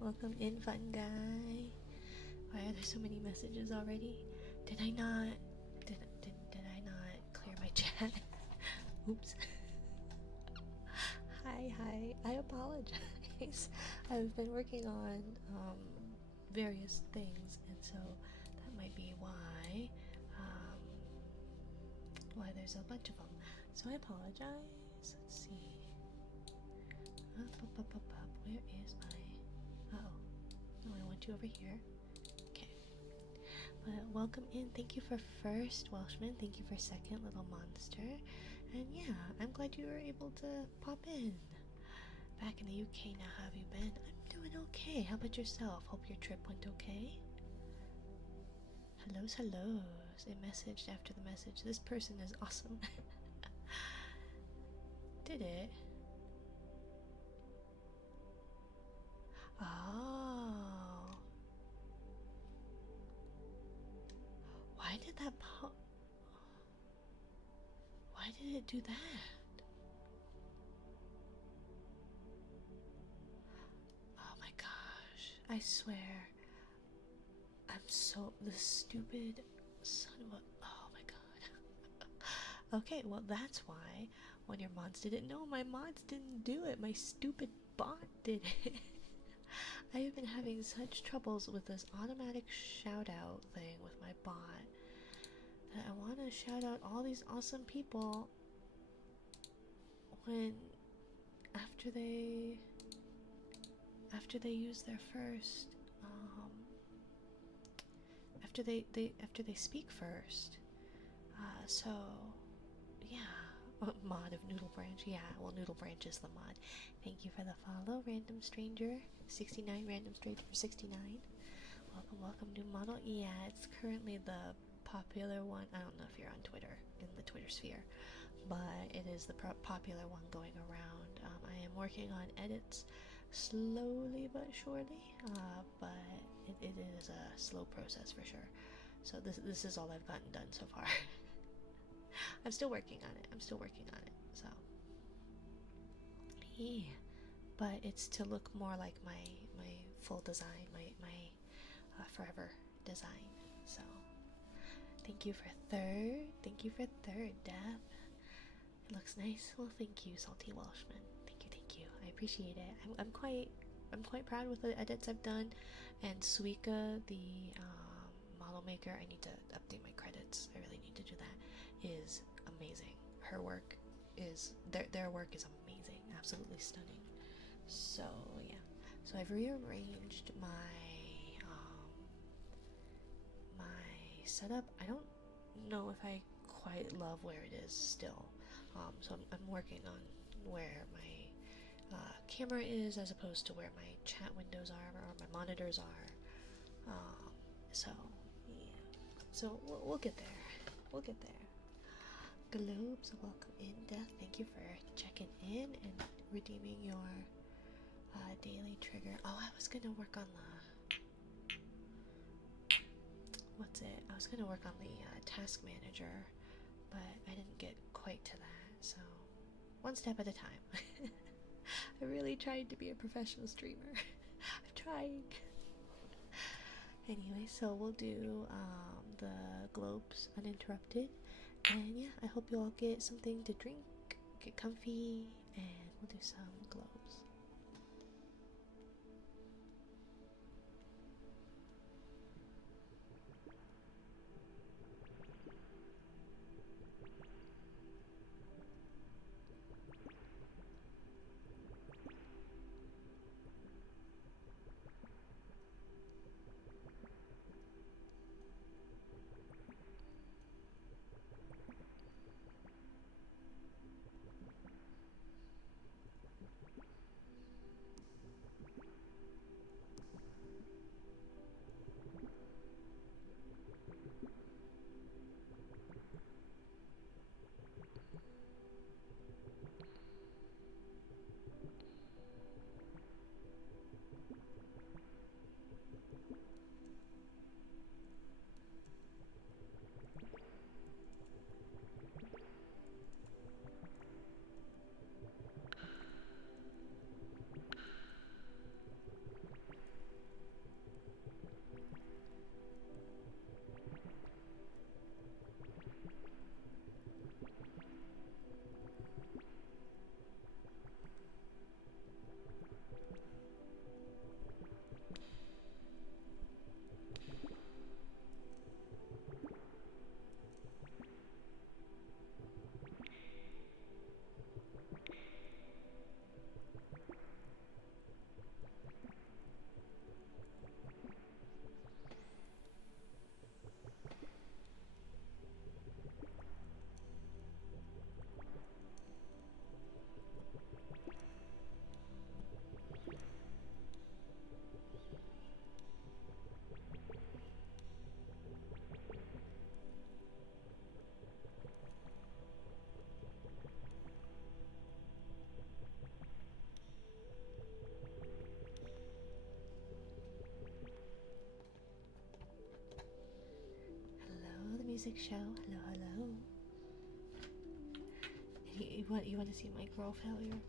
Welcome in, fun guy. Why are there so many messages already? Did I not? Did I not clear my chat? Oops. Hi. I apologize. I've been working on various things, and so that might be um, why there's a bunch of them. So I apologize. Let's see. Up. Where is my? Uh oh. No, I want you over here. Okay. But welcome in. Thank you for first, Welshman. Thank you for second, Little Monster. And yeah, I'm glad you were able to pop in. Back in the UK now, how have you been? I'm doing okay. How about yourself? Hope your trip went okay. Hellos. I messaged after the message. This person is awesome. Did it? Oh. Why did that pop? Why did it do that? Oh my gosh. I swear. I'm so. The stupid son of a. Oh my god. Okay, well, that's why when your mods didn't know, my mods didn't do it. My stupid bot did it. I have been having such troubles with this automatic shout out thing with my bot that I want to shout out all these awesome people when after they use their first after they speak first. So yeah. Mod of Noodle Branch. Yeah, well, Noodle Branch is the mod. Thank you for the follow, Random Stranger 69. Random Stranger 69. Welcome, new model. Yeah, it's currently the popular one. I don't know if you're on Twitter, in the Twitter sphere, but it is the popular one going around. I am working on edits slowly but surely, but it is a slow process for sure. So this is all I've gotten done so far. I'm still working on it. So yeah, but it's to look more like my full design, my forever design. So thank you for third. Death. It looks nice. Well, thank you, Salty Welshman. Thank you. I appreciate it. I'm quite proud with the edits I've done, and Suika, the model maker. I need to update my credits. I really need to do that. Is amazing. Her work is their work is amazing. Absolutely stunning. So yeah. So I've rearranged my setup. I don't know if I quite love where it is still. So I'm working on where my camera is as opposed to where my chat windows are or my monitors are. So yeah. So we'll get there. We'll get there. Globes, welcome in, Death. Thank you for checking in and redeeming your daily trigger. Oh, I was gonna work on the I was gonna work on the task manager, but I didn't get quite to that. So one step at a time. I really tried to be a professional streamer. I'm trying. Anyway, so we'll do the globes uninterrupted, and yeah, I hope you all get something to drink, get comfy, and we'll do some globes. music show. Hello, hello. You want to see my girl failure?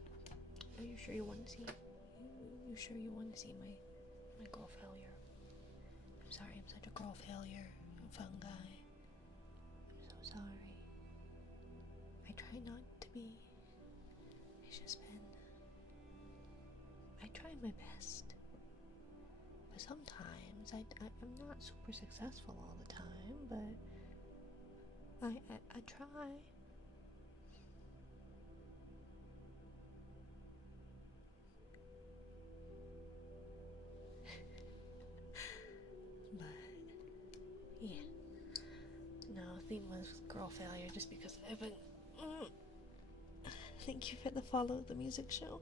Are you sure you want to see? You sure you want to see my girl failure? I'm sorry, I'm such a girl failure. Fun guy. I'm so sorry. I try not to be. It's just been. I try my best. But sometimes I'm not super successful all the time, but I try. But yeah. No, theme was girl failure just because I've been. Thank you for the follow the music show.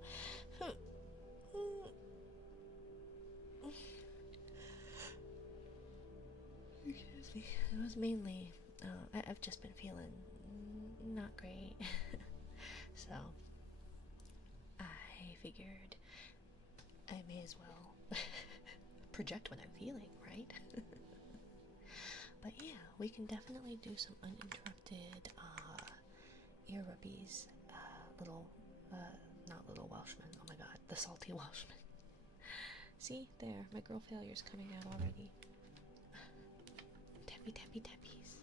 Excuse me. It was mainly. I've just been feeling not great. So I figured I may as well project what I'm feeling, right? But yeah, we can definitely do some uninterrupted ear rubbies. Not little Welshmen. Oh my god, the salty Welshman. See, there, my girl failure's coming out already. Tappy, tappy, tappies.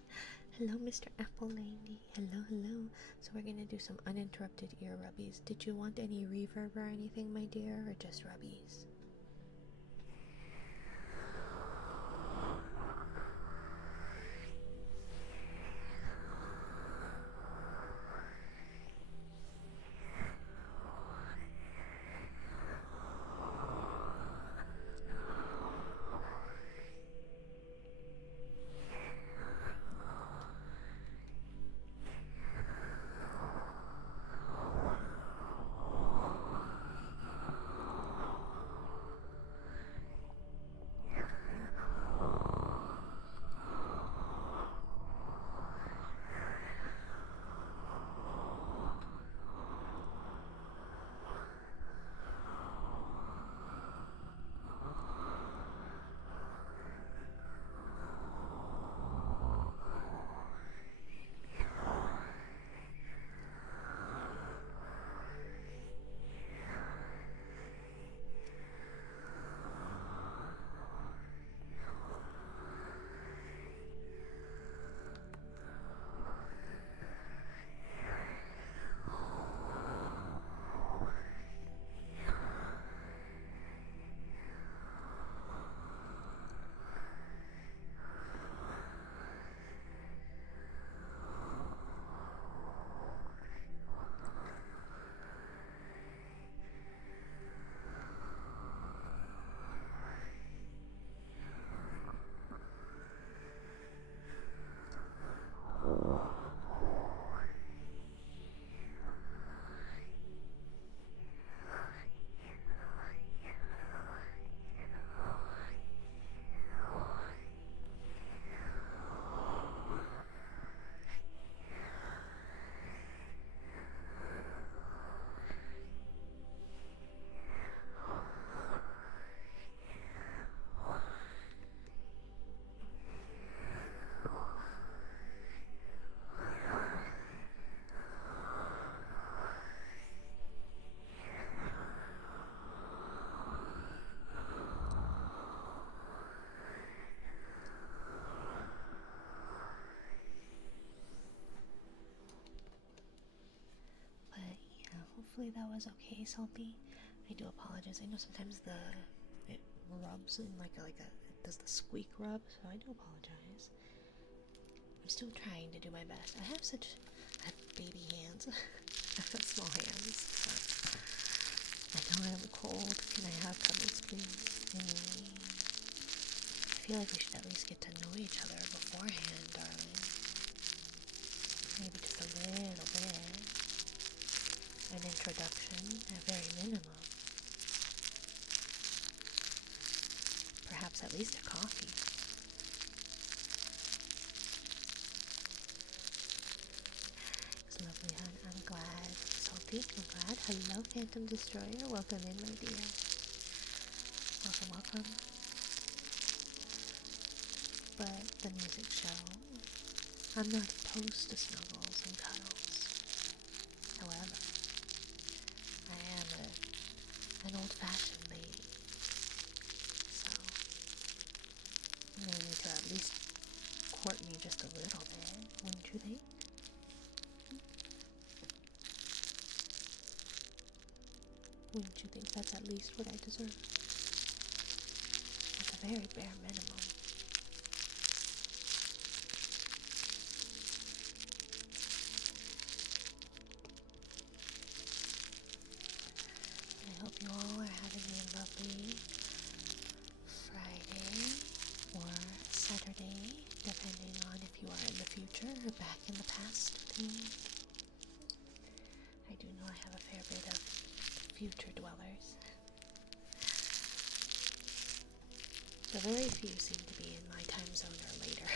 Hello, Mr. Apple Lady. Hello, hello. So we're gonna do some uninterrupted ear rubbies. Did you want any reverb or anything, my dear, or just rubbies? Hopefully that was okay, Salty. I do apologize. I know sometimes it rubs in like it does the squeak rub, so I do apologize. I'm still trying to do my best. I have baby hands. I have small hands. But I know I have a cold. Can I have cuddles, please? I feel like we should at least get to know each other beforehand, darling. Maybe just a little bit. An introduction, at very minimum. Perhaps at least a coffee. It's lovely, hon. I'm glad. Salty, I'm glad. Hello, Phantom Destroyer. Welcome in, my dear. Welcome, welcome. But the music show I'm not opposed to snuggles and cuddles. However, I am an old-fashioned lady, so you need to at least court me just a little bit, wouldn't you think? Wouldn't you think that's at least what I deserve? At the very bare minimum. I hope you all are having a lovely Friday or Saturday, depending on if you are in the future or back in the past with me. I do know I have a fair bit of future dwellers. But very few seem to be in my time zone or later.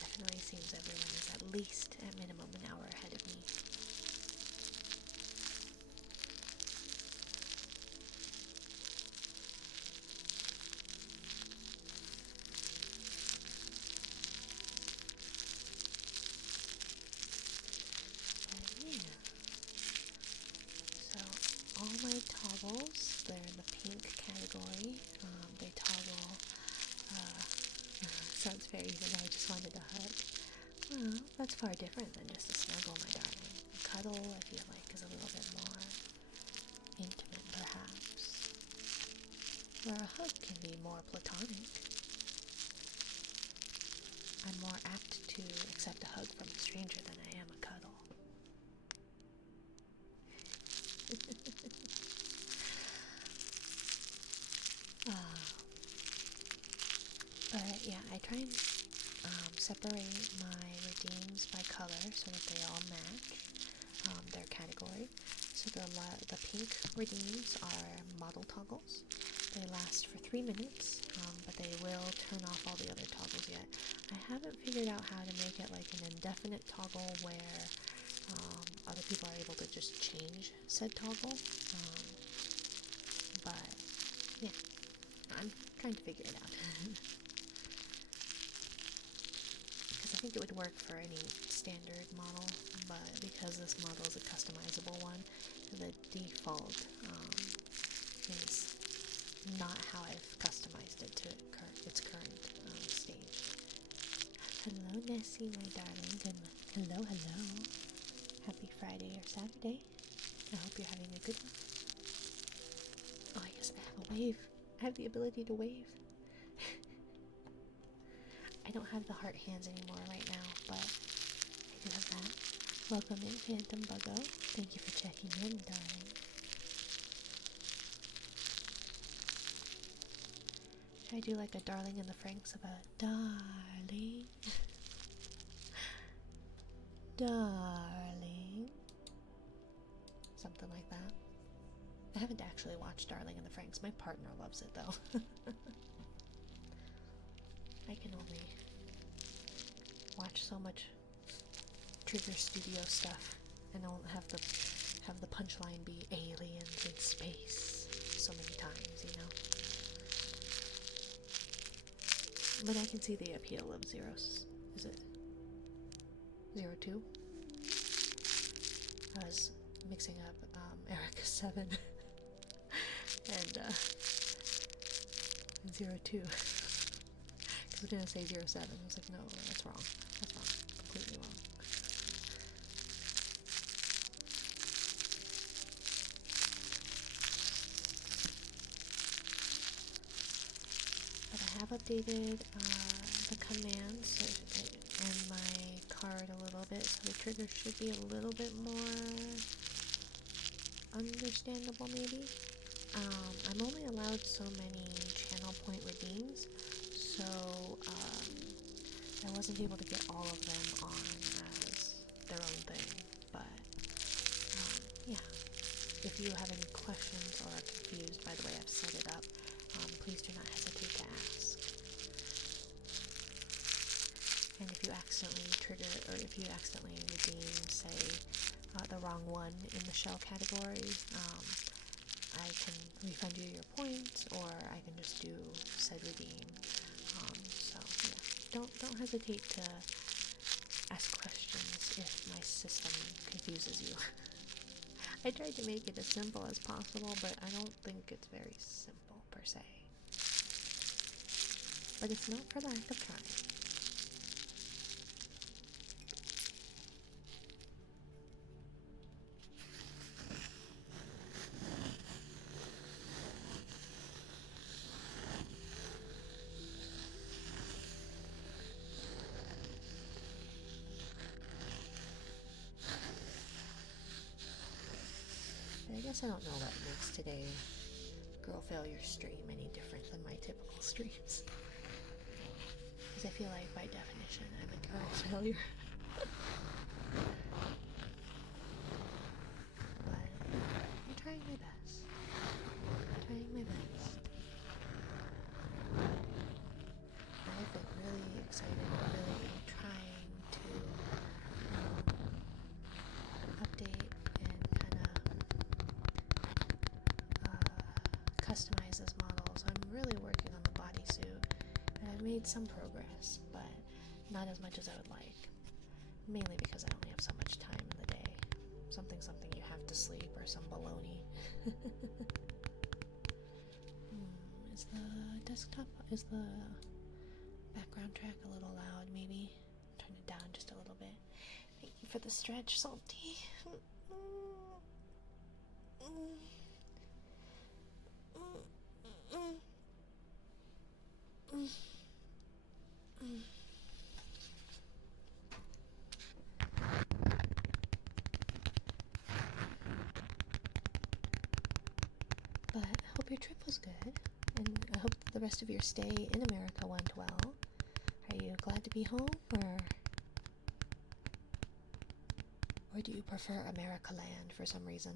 Definitely seems everyone is at least, at minimum, an hour ahead of me. But yeah. So, all my toggles, they're in the pink category. They toggle, sounds very easy, I just wanted a hug. Well, that's far different than just a snuggle, my darling. A cuddle, I feel like, is a little bit more intimate, perhaps. Where a hug can be more platonic. I'm more apt to accept a hug from a stranger than I am a cuddle. But yeah, I try and separate my redeems by color so that they all match their category. So the pink redeems are model toggles. They last for 3 minutes, but they will turn off all the other toggles yet. I haven't figured out how to make it like an indefinite toggle where other people are able to just change said toggle. But yeah, I'm trying to figure it out. Because I think it would work for any standard model, but because this model is a customizable one, the default is not how I've customized it to its current stage. Hello, Nessie, my darling. Hello. Happy Friday or Saturday. I hope you're having a good one. Oh, yes, I have a wave. I have the ability to wave. I don't have the heart hands anymore right now, but I do have that. Welcome in, Phantom Buggo. Thank you for checking in, darling. Should I do like a Darling in the Franxx about darling? Darling. Something like that. I haven't actually watched Darling in the Franxx. My partner loves it though. I can only watch so much Trigger Studio stuff and I'll have the punchline be aliens in space so many times, you know. But I can see the appeal of Zero's. Is it 02? I was mixing up Erica 7 and 02. I was gonna say 07. I was like, no, that's wrong. That's wrong. Completely wrong. But I have updated the commands and my card a little bit, so the trigger should be a little bit more understandable, maybe. I'm only allowed so many channel point redeems, so I wasn't able to get all of them on as their own thing, but yeah, if you have any questions or are confused by the way I've set it up, please do not hesitate to ask. And if you accidentally trigger, or if you accidentally redeem, say, the wrong one in the shell category, I can refund you your points, or I can just do said redeem. So yeah, don't hesitate to ask questions if my system confuses you. I tried to make it as simple as possible, but I don't think it's very simple per se. But it's not for lack of trying. But I guess I don't know what makes today Girl Failure stream any different than my typical streams. Because I feel like by definition I'm a girl failure. But I'm trying my best. Trying my best. I've been really excited and really trying to update and kind of customize this model. So I'm really working on the bodysuit, and I've made some progress, but not as much as I would like. Mainly because I only have so much time in the day. Something you have to sleep or some baloney. Is the background track a little loud? Maybe turn it down just a little bit. Thank you for the stretch, Salty. But I hope your trip was good, and I hope the rest of your stay in America went well. Are you glad to be home, or do you prefer America Land for some reason?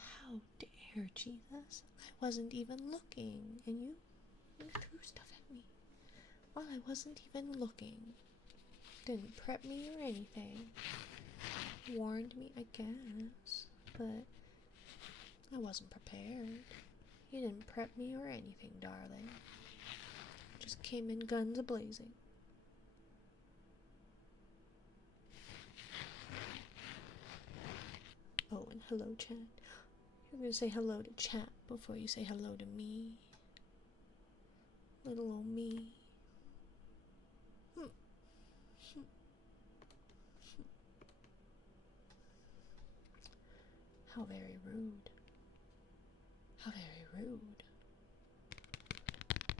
How dare, Jesus. I wasn't even looking, and you threw stuff at me while I wasn't even looking. Didn't prep me or anything. Warned me, I guess, but I wasn't prepared. You didn't prep me or anything, darling. Just came in guns a-blazing. Oh, and hello, chat. You're gonna say hello to chat before you say hello to me. Little old me. How very rude. How very rude.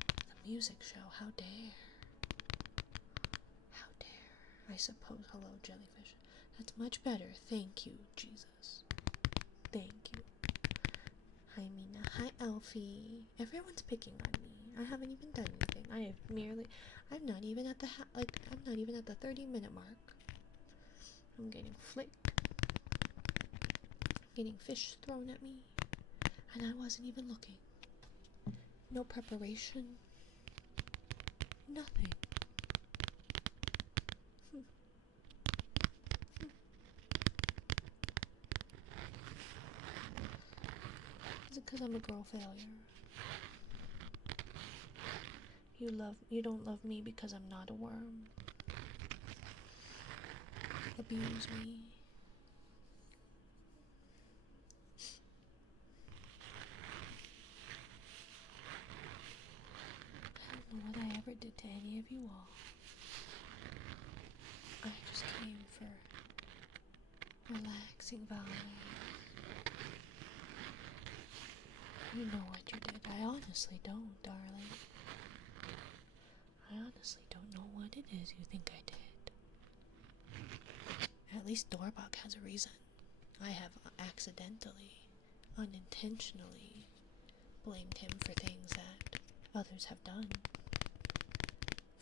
The music show, how dare. How dare. I suppose, hello, jellyfish. That's much better. Thank you, Jesus. Thank you. Hi, Mina. Hi, Alfie. Everyone's picking on me. I haven't even done anything. I'm not even at the 30-minute mark. I'm getting flicked. Getting fish thrown at me. And I wasn't even looking. No preparation. Nothing. Is it because I'm a girl failure? You don't love me because I'm not a worm. Abuse me. I don't know what I ever did to any of you all. I just came for relaxing vibes. You know what you did. I honestly don't, darling. I honestly don't know what it is you think I did. At least Dorbok has a reason. I have accidentally, unintentionally blamed him for things that others have done.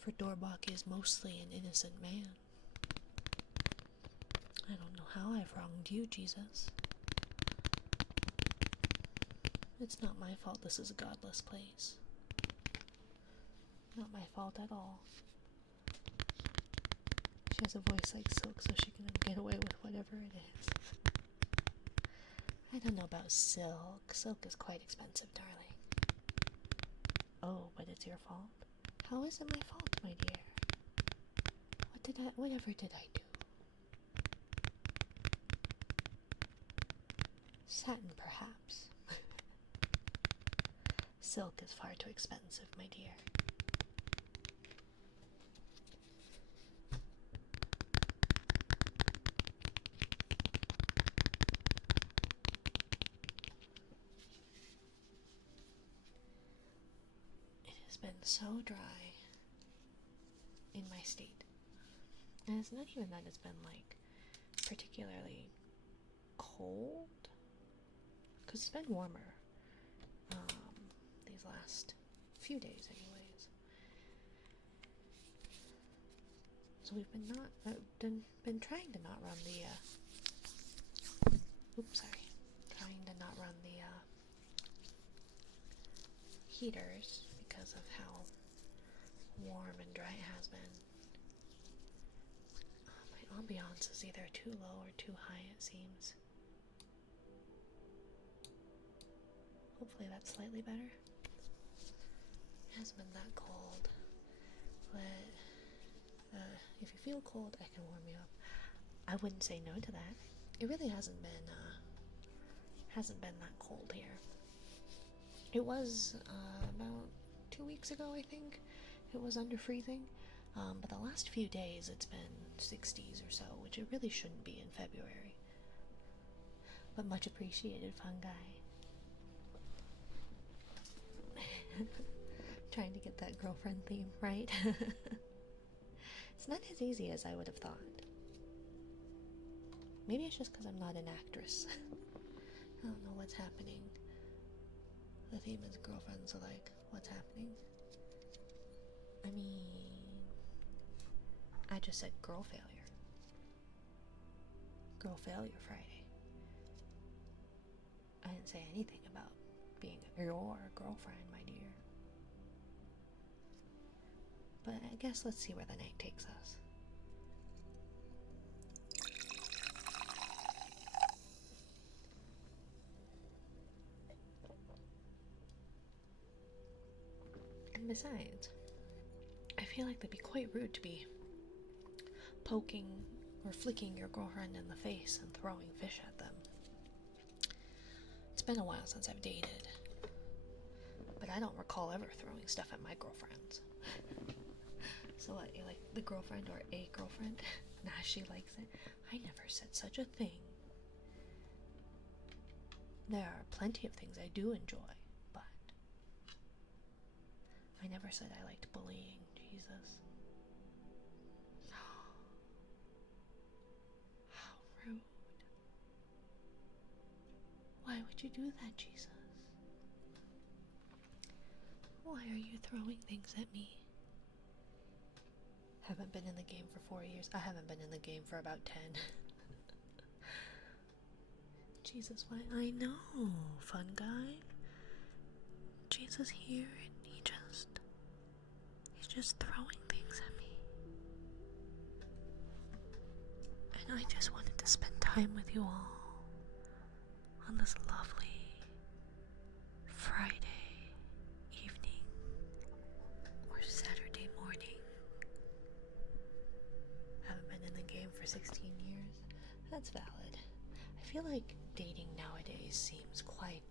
For Dorbok is mostly an innocent man. I don't know how I've wronged you, Jesus. It's not my fault this is a godless place. Not my fault at all. She has a voice like Silk, so she can get away with whatever it is. I don't know about Silk. Silk is quite expensive, darling. Oh, but it's your fault? How is it my fault, my dear? Whatever did I do? Satin, perhaps. Silk is far too expensive, my dear. It has been so dry in my state. And it's not even that it's been, like, particularly cold. Because it's been warmer these last few days anyways. So we've been trying to not run the trying to not run the heaters because of how warm and dry it has been. My ambiance is either too low or too high, it seems. Hopefully that's slightly better. It hasn't been that cold, but if you feel cold, I can warm you up. I wouldn't say no to that. It really hasn't been that cold here. It was about 2 weeks ago, I think. It was under freezing, but the last few days it's been 60s or so, which it really shouldn't be in February. But much appreciated, fungi. Trying to get that girlfriend theme right. It's not as easy as I would have thought. Maybe it's just because I'm not an actress. I don't know what's happening. The theme is girlfriends alike. What's happening? I mean, I just said girl failure. Girl failure Friday. I didn't say anything about being your girlfriend, my dear. But I guess let's see where the night takes us. And besides, I feel like that'd be quite rude to be poking or flicking your girlfriend in the face and throwing fish at them. It's been a while since I've dated, but I don't recall ever throwing stuff at my girlfriends. So what, you like the girlfriend or a girlfriend? Nah, she likes it. I never said such a thing. There are plenty of things I do enjoy, but I never said I liked bullying, Jesus. How rude. Why would you do that, Jesus? Why are you throwing things at me? Haven't been in the game for 4 years. I haven't been in the game for about 10. Jesus, why? I know, fun guy. Jesus here, and he's just throwing things at me. And I just wanted to spend time with you all on this lovely Friday evening or Saturday morning. Haven't been in the game for 16 years. That's valid. I feel like dating nowadays seems quite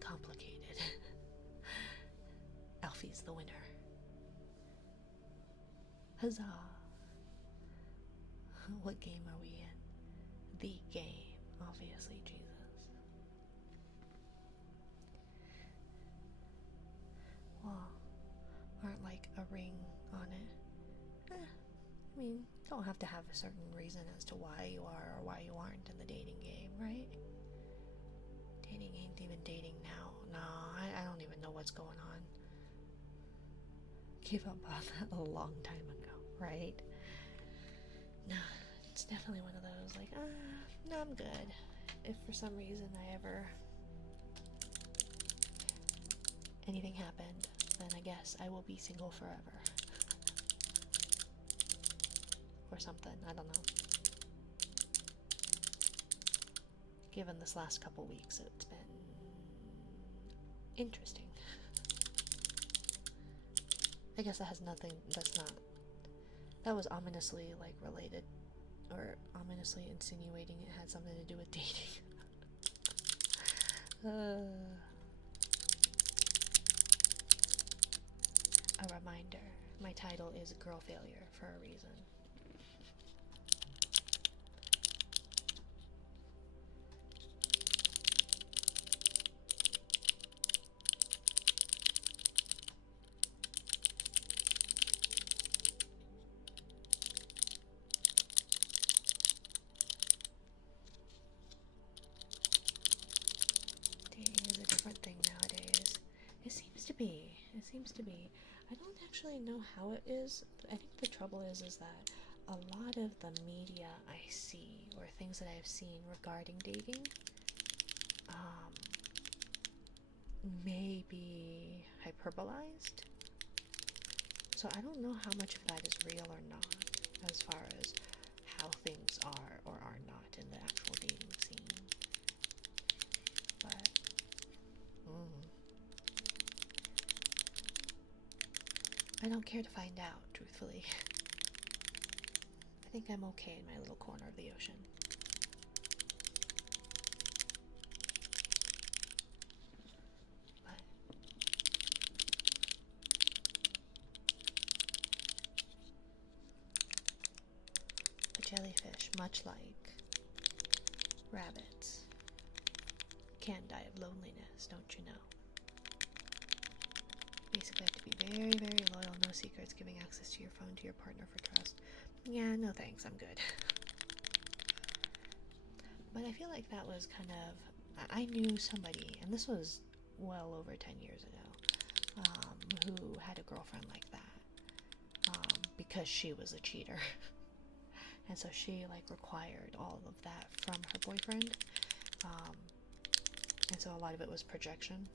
complicated. Alfie's the winner. Huzzah! What game are we in? The game, obviously, Jesus. Well, aren't like a ring on it? I mean, don't have to have a certain reason as to why you are or why you aren't in the dating game, right? Dating ain't even dating now. No, I don't even know what's going on. Gave up on that a long time ago, right? No, it's definitely one of those like, no, I'm good. If for some reason I ever anything happened, then I guess I will be single forever. Or something, I don't know. Given this last couple weeks, it's been interesting. I guess that has nothing, that was ominously, like, related, or ominously insinuating it had something to do with dating. A reminder, my title is Girl Failure for a reason. Thing nowadays. It seems to be. I don't actually know how it is. I think the trouble is that a lot of the media I see, or things that I've seen regarding dating, may be hyperbolized. So I don't know how much of that is real or not, as far as how things are or are not in the actual dating scene. But I don't care to find out, truthfully. I think I'm okay in my little corner of the ocean. But the jellyfish, much like rabbits, can die of loneliness, don't you know? Basically have to be very, very loyal, no secrets, giving access to your phone to your partner for trust. Yeah, no thanks, I'm good. But I feel like that was kind of, I knew somebody, and this was well over 10 years ago, who had a girlfriend like that, because she was a cheater. And so she, like, required all of that from her boyfriend, and so a lot of it was projection.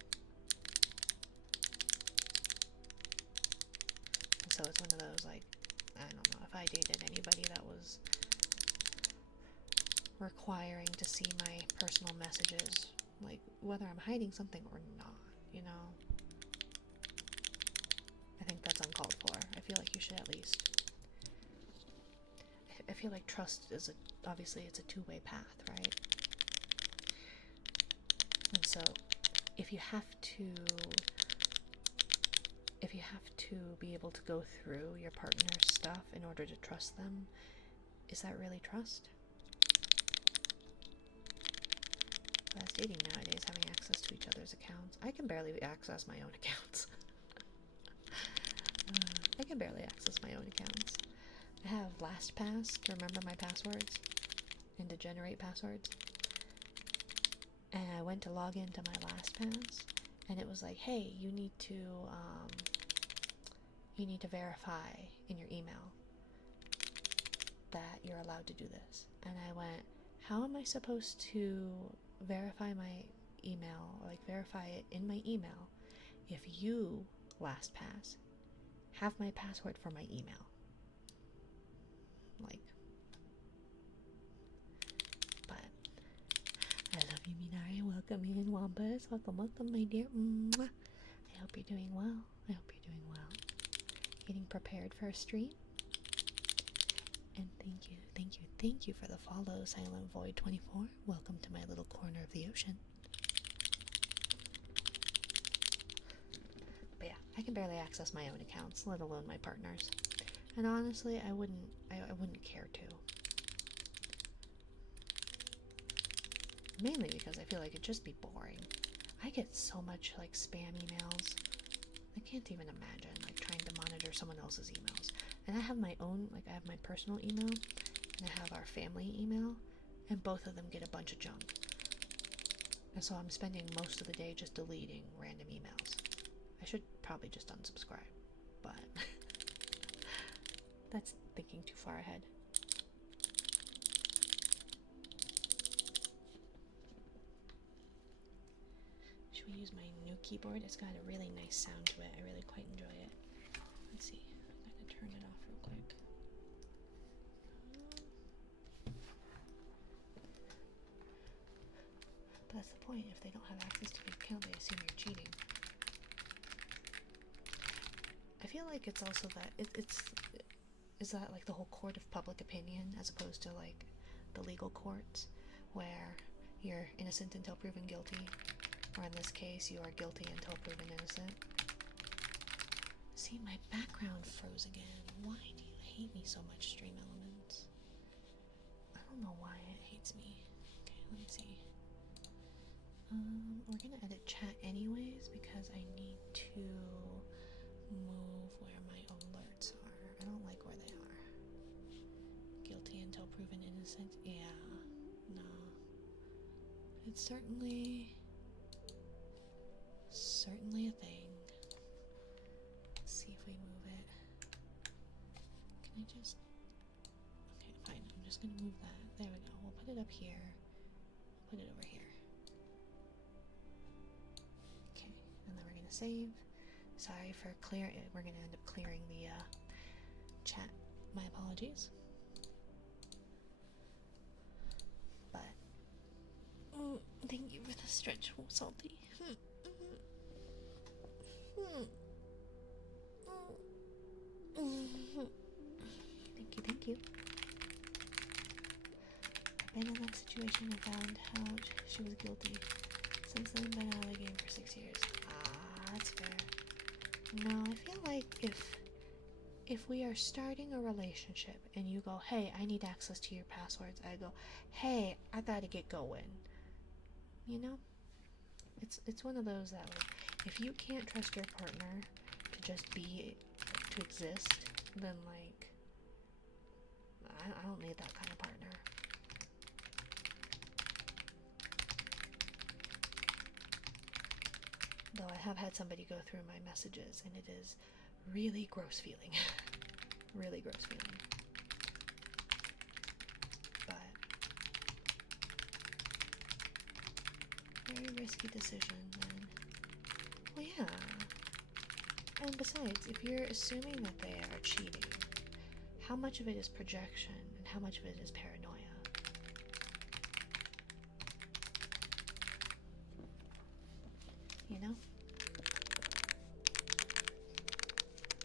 So it's one of those, like, I don't know, if I dated anybody that was requiring to see my personal messages, like, whether I'm hiding something or not, you know, I think that's uncalled for. I feel like you should at least, I feel like trust is obviously it's a two-way path, right? And so if you have to be able to go through your partner's stuff in order to trust them, is that really trust? As dating nowadays, having access to each other's accounts. I can barely access my own accounts. I can barely access my own accounts. I have LastPass to remember my passwords and to generate passwords. And I went to log into my LastPass, and it was like, hey, you need to verify in your email that you're allowed to do this. And I went, how am I supposed to verify my email, or like verify it in my email, if you, LastPass, have my password for my email? Like, but I love you, Minari. Welcome in, Wampus. Welcome, my dear. Mwah. I hope you're doing well. Getting prepared for a stream. And thank you for the follow, Silent Void 24. Welcome to my little corner of the ocean. But yeah, I can barely access my own accounts, let alone my partner's. And honestly, I wouldn't care to. Mainly because I feel like it'd just be boring. I get so much like spam emails. I can't even imagine like trying to monitor someone else's emails. And I have my own, like I have my personal email and I have our family email, and both of them get a bunch of junk. And so I'm spending most of the day just deleting random emails. I should probably just unsubscribe, but that's thinking too far ahead. Should we use my new keyboard? It's got a really nice sound to it. I really quite enjoy it. Let's see. I'm going to turn it off real quick. But that's the point. If they don't have access to your account, they assume you're cheating. I feel like it's also that is that like the whole court of public opinion as opposed to like the legal courts where you're innocent until proven guilty, or in this case you are guilty until proven innocent. See, my background froze again. Why do you hate me so much, Stream Elements? I don't know why it hates me. Okay, let me see. We're gonna edit chat anyways because I need to move where my alerts are. I don't like where they are. Guilty until proven innocent. Yeah, no. It's certainly a thing. Let's see if we move it. Can I just... Okay, fine. I'm just gonna move that. There we go. We'll put it up here. Put it over here. Okay, and then we're gonna save. Sorry for we're gonna end up clearing the chat. My apologies. But thank you for the stretch, Salty. Thank you. I've been in that situation and found out she was guilty. Since then, been out of the game for 6 years. That's fair. No, I feel like if we are starting a relationship and you go, hey, I need access to your passwords, I go, hey, I gotta get going. You know? It's one of those that like, if you can't trust your partner to just to exist, then like I don't need that kind of partner. Though I have had somebody go through my messages and it is really gross feeling. Really gross feeling. But very risky decision then. Well, yeah. And besides, if you're assuming that they are cheating, how much of it is projection and how much of it is paranoia? You know?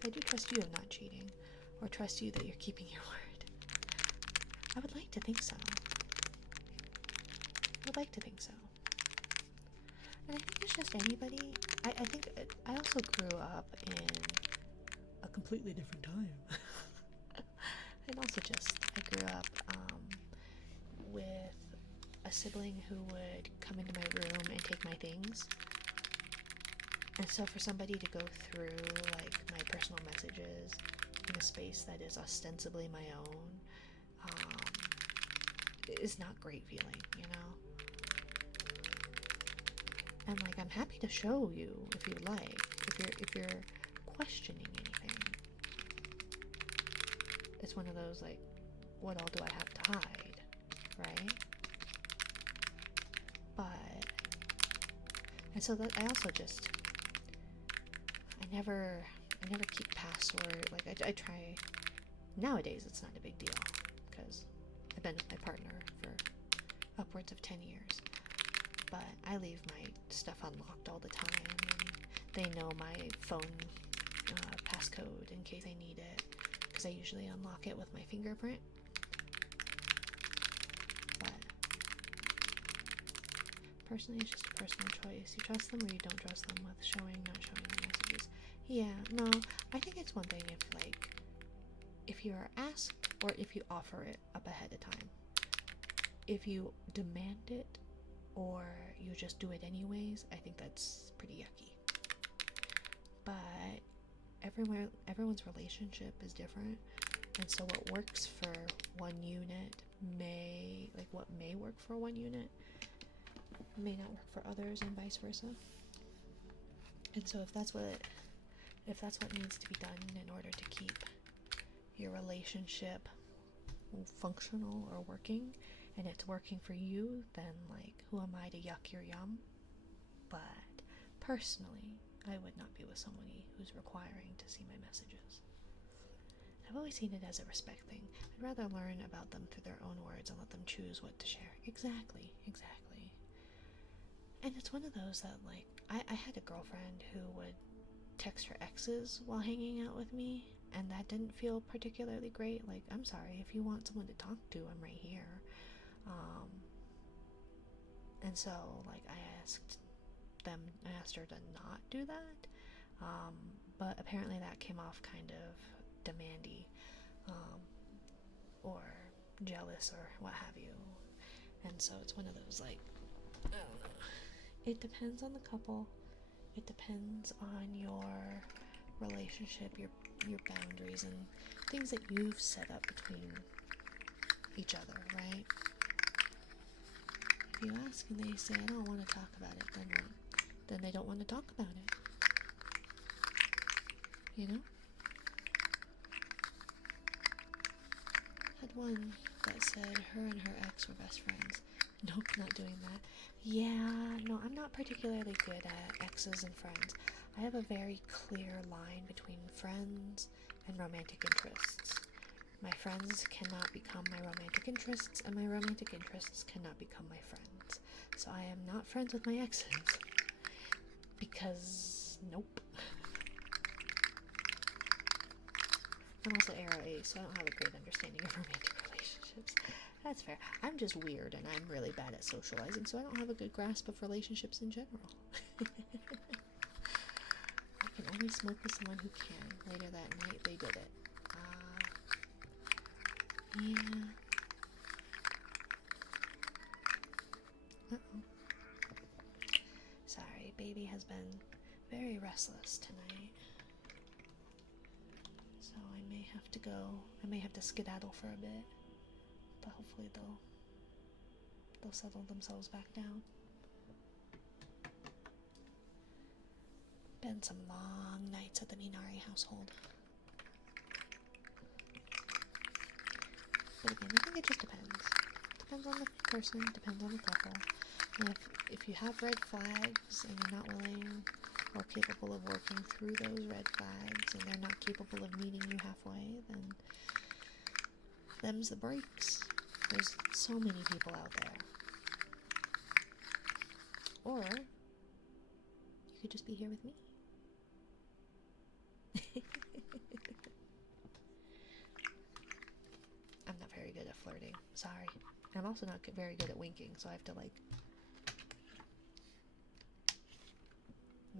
I do trust you of not cheating, or trust you that you're keeping your word. I would like to think so. And I think it's just anybody. I think I also grew up in a completely different time. And also I grew up with a sibling who would come into my room and take my things. And so for somebody to go through like my personal messages in a space that is ostensibly my own is not great feeling, you know? And like I'm happy to show you if you like, if you're questioning anything. It's one of those like, what all do I have to hide, right? But and so that I also just I never keep password. Like I try. Nowadays, it's not a big deal because I've been with my partner for upwards of 10 years. But I leave my stuff unlocked all the time, and they know my phone passcode in case I need it, because I usually unlock it with my fingerprint. But personally, it's just a personal choice. You trust them or you don't trust them with showing, not showing the messages. Yeah, no, I think it's one thing if you are asked or if you offer it up ahead of time. If you demand it or you just do it anyways, I think that's pretty yucky. But everyone's relationship is different, and so what works for one unit what may work for one unit may not work for others, and vice versa. And so if that's what needs to be done in order to keep your relationship functional or working, and it's working for you, then like, who am I to yuck your yum? But personally, I would not be with somebody who's requiring to see my messages. I've always seen it as a respect thing. I'd rather learn about them through their own words and let them choose what to share. Exactly. And it's one of those that, like, I had a girlfriend who would text her exes while hanging out with me, and that didn't feel particularly great. Like, I'm sorry, if you want someone to talk to, I'm right here. And so, like, I asked her to not do that, but apparently that came off kind of demandy, or jealous, or what have you. And so it's one of those, like, I don't know. It depends on the couple. It depends on your relationship, your boundaries, and things that you've set up between each other, right? If you ask and they say, I don't want to talk about it, then what? Then they don't want to talk about it. You know? Had one that said her and her ex were best friends. Nope, not doing that. Yeah, no, I'm not particularly good at exes and friends. I have a very clear line between friends and romantic interests. My friends cannot become my romantic interests, and my romantic interests cannot become my friends. So I am not friends with my exes. Because, nope. I'm also Arrow Ace, so I don't have a great understanding of romantic relationships. That's fair. I'm just weird, and I'm really bad at socializing, so I don't have a good grasp of relationships in general. I can only smoke with someone who can. Later that night, they did it. Yeah. Uh-oh. Sorry, baby has been very restless tonight. So I may have to go. I may have to skedaddle for a bit. But hopefully they'll settle themselves back down. Been some long nights at the Minari household. But again, I think it just depends. Depends on the person, depends on the couple. And if you have red flags and you're not willing or capable of working through those red flags, and they're not capable of meeting you halfway, then them's the breaks. There's so many people out there. Or you could just be here with me. I'm not very good at flirting. Sorry. I'm also not very good at winking, so I have to, like,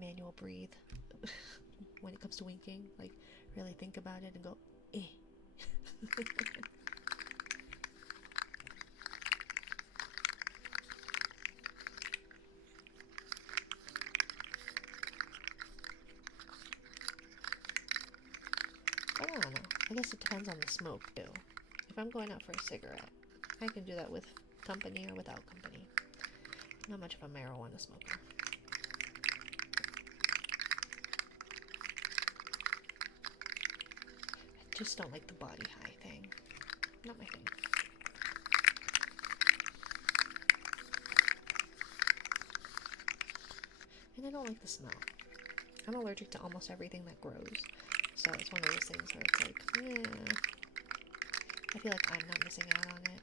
manual breathe when it comes to winking. Like, really think about it and go, eh. I don't know. I guess it depends on the smoke, too. If I'm going out for a cigarette, I can do that with company or without company. Not much of a marijuana smoker. I just don't like the body high thing. Not my thing. And I don't like the smell. I'm allergic to almost everything that grows. So it's one of those things where it's like, yeah, I feel like I'm not missing out on it.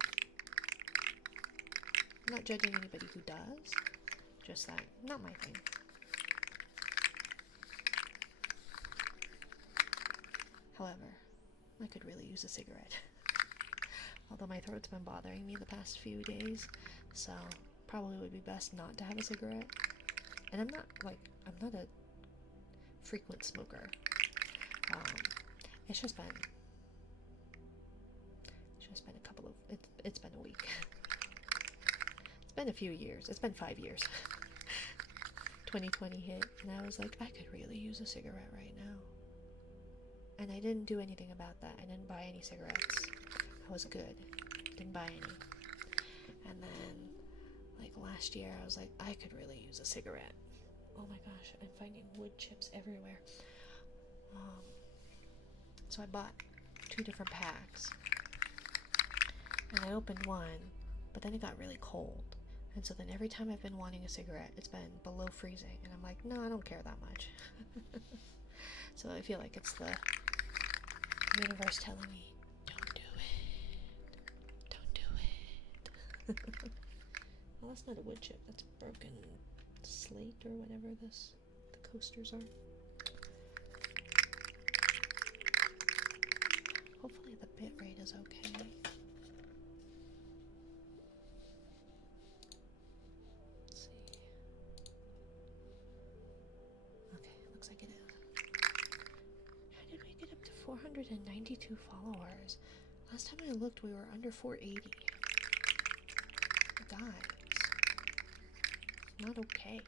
I'm not judging anybody who does, just that, not my thing. However, I could really use a cigarette. Although my throat's been bothering me the past few days, so probably would be best not to have a cigarette. And I'm not a frequent smoker. It's just been a couple of, it's been a week. It's been a few years. It's been 5 years. 2020 hit, and I was like, I could really use a cigarette right now. And I didn't do anything about that. I didn't buy any cigarettes. I was good. Didn't buy any. And then, like last year, I was like, I could really use a cigarette. Oh my gosh, I'm finding wood chips everywhere. So I bought 2 different packs. And I opened one, but then it got really cold. And so then every time I've been wanting a cigarette, it's been below freezing. And I'm like, no, I don't care that much. So I feel like it's the universe telling me, don't do it. Don't do it. Well, that's not a wood chip. That's broken slate or whatever the coasters are. Hopefully the bit rate is okay. Let's see. Okay, looks like it is. How did we get up to 492 followers? Last time I looked, we were under 480. Guys, it's not okay.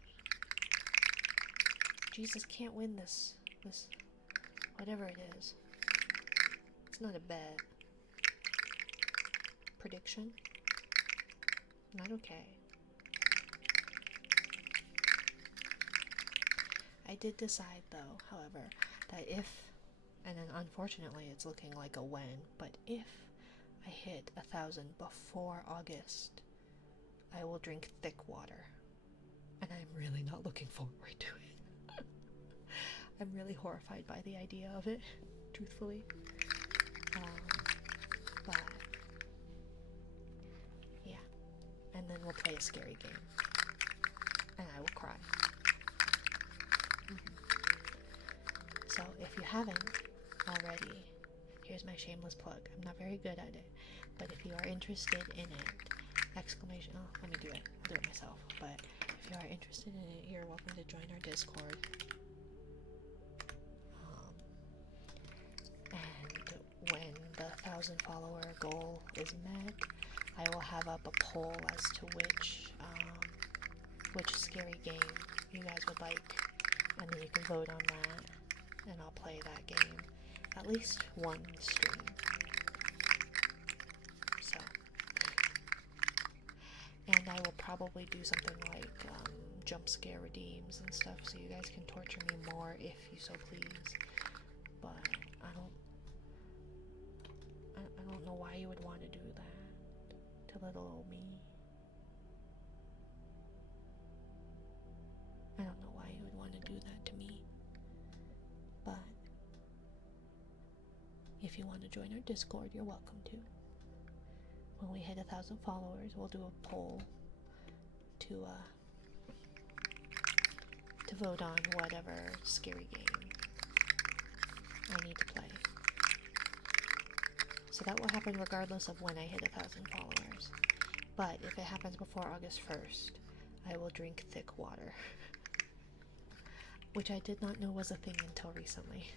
Jesus can't win this whatever it is. It's not a bet. Prediction. Not okay. I did decide though, however, that if, and then unfortunately it's looking like a when, but if I hit 1,000 before August, I will drink thick water. And I'm really not looking forward to it. I'm really horrified by the idea of it, truthfully. But yeah. And then we'll play a scary game. And I will cry. So if you haven't already, here's my shameless plug. I'm not very good at it, but if you are interested in it, exclamation, oh, let me do it. I'll do it myself. But if you are interested in it, you're welcome to join our Discord. And when the 1,000 follower goal is met, I will have up a poll as to which scary game you guys would like, and then you can vote on that, and I'll play that game at least one stream. So, and I will probably do something like jump scare redeems and stuff, so you guys can torture me more if you so please. But I don't know why you would want to do that to little old me. I don't know why you would want to do that to me. But if you want to join our Discord, you're welcome to. When we hit 1,000 followers, we'll do a poll to vote on whatever scary game I need to play. So that will happen regardless of when I hit 1,000 followers. But if it happens before August 1st, I will drink thick water. Which I did not know was a thing until recently.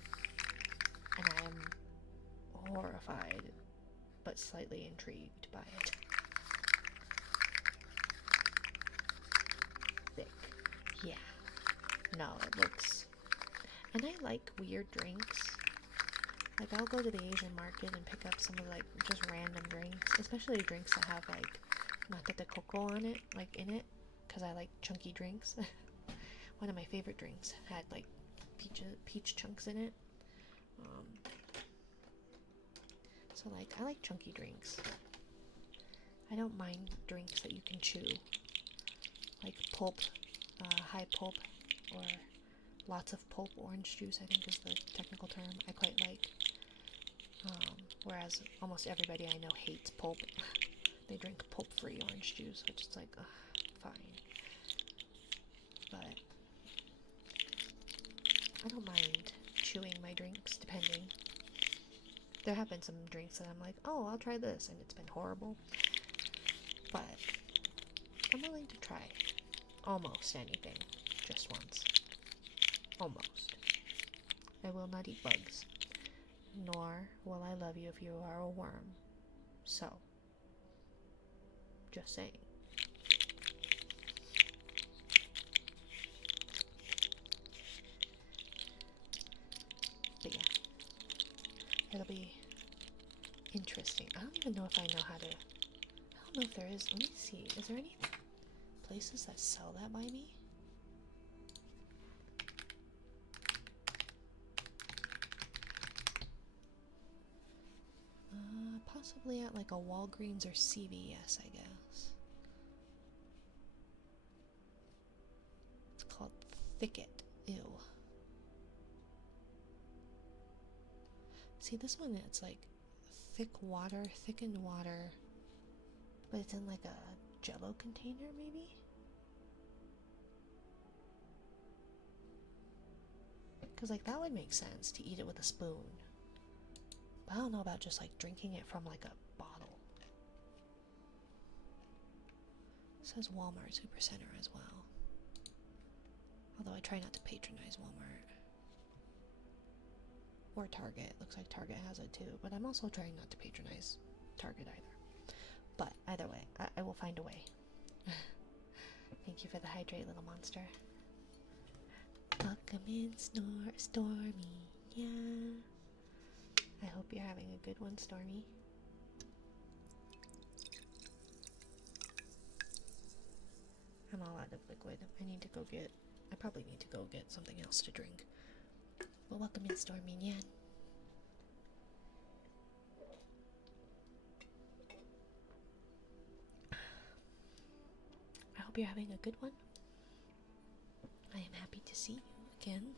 And I am horrified, but slightly intrigued by it. Thick. Yeah. No, it looks... And I like weird drinks. Like, I'll go to the Asian market and pick up some of, like, just random drinks. Especially drinks that have, like, nata de coco on it, like, in it. Because I like chunky drinks. One of my favorite drinks had, like, peach chunks in it. So, like, I like chunky drinks. I don't mind drinks that you can chew. Like pulp, high pulp, or lots of pulp orange juice, I think is the technical term. I quite like. Whereas almost everybody I know hates pulp. They drink pulp-free orange juice, which is like, ugh, fine. But I don't mind chewing my drinks, depending. There have been some drinks that I'm like, oh, I'll try this, and it's been horrible. But I'm willing to try almost anything, just once. Almost. I will not eat bugs, nor will I love you if you are a worm. So, just saying. But yeah, It'll be interesting. I don't even know if I know how to. I don't know if there is. Let me see. Is there any places that sell that by me? Possibly at like a Walgreens or CVS, I guess. It's called Thicket. Ew. See, this one, it's like thickened water, but it's in like a Jello container, maybe? Because, like, that would make sense to eat it with a spoon. But I don't know about just, like, drinking it from, like, a bottle. It says Walmart Supercenter as well. Although I try not to patronize Walmart. Or Target. Looks like Target has it too. But I'm also trying not to patronize Target either. But either way, I will find a way. Thank you for the hydrate, little monster. Welcome in, Stormy. Yeah. I hope you're having a good one, Stormy. I'm all out of liquid. I probably need to go get something else to drink. Well, welcome in, Stormy Nyan. I hope you're having a good one. I am happy to see you again.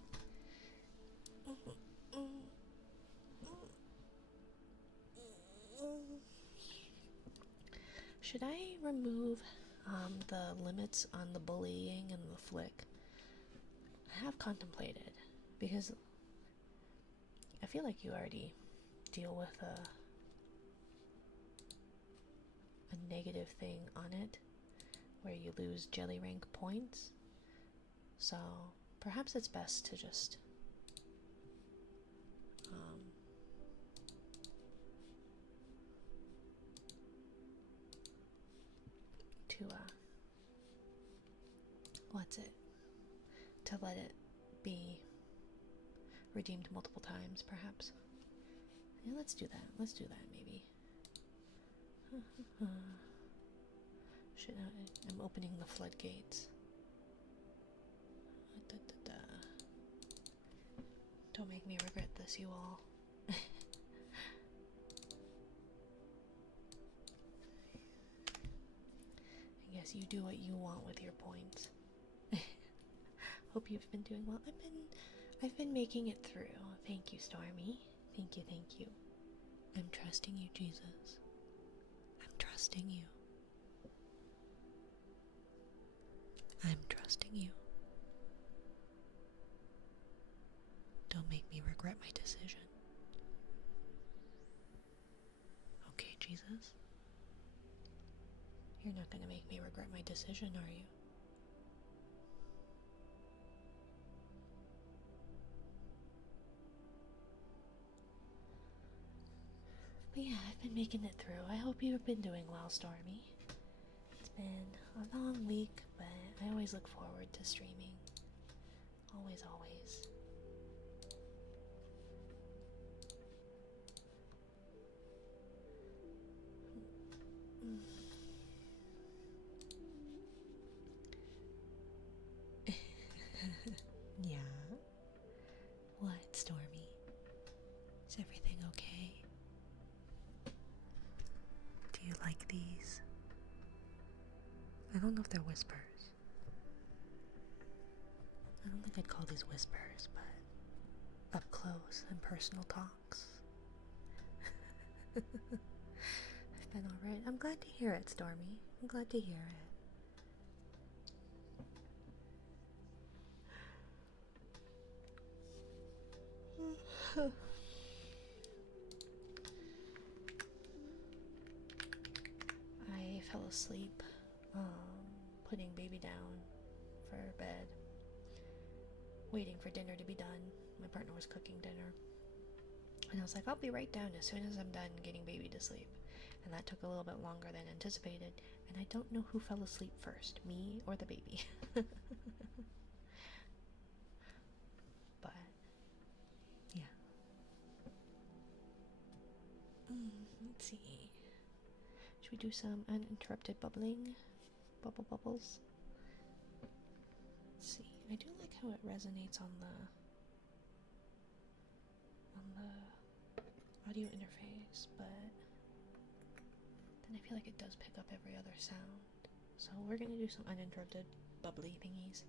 Should I remove the limits on the bullying and the flick? I have contemplated, because I feel like you already deal with a negative thing on it, where you lose jelly rank points. So perhaps it's best to just to let it be redeemed multiple times, perhaps. Yeah, let's do that. Let's do that, maybe. I'm opening the floodgates. Don't make me regret this, you all. I guess you do what you want with your points. Hope you've been doing well. I've been making it through. Thank you, Stormy. Thank you, thank you. I'm trusting you, Jesus. I'm trusting you. I'm trusting you. Don't make me regret my decision. Okay, Jesus? You're not gonna make me regret my decision, are you? But yeah, I've been making it through. I hope you've been doing well, Stormy. It's been a long week, but I always look forward to streaming. Always, always. Yeah? What, Stormy? Is everything okay? Do you like these? I don't know if they're whispers. I don't think I'd call these whispers, but up close and personal talks. I've been alright. I'm glad to hear it, Stormy. I'm glad to hear it. I fell asleep putting baby down for bed, waiting for dinner to be done. My partner was cooking dinner, and I was like, I'll be right down as soon as I'm done getting baby to sleep. And that took a little bit longer than anticipated, and I don't know who fell asleep first, me or the baby. But yeah, Let's see. Should we do some uninterrupted bubbling? Bubbles? Let's see. I do like how it resonates on the audio interface, but then I feel like it does pick up every other sound. So we're gonna do some uninterrupted bubbly thingies.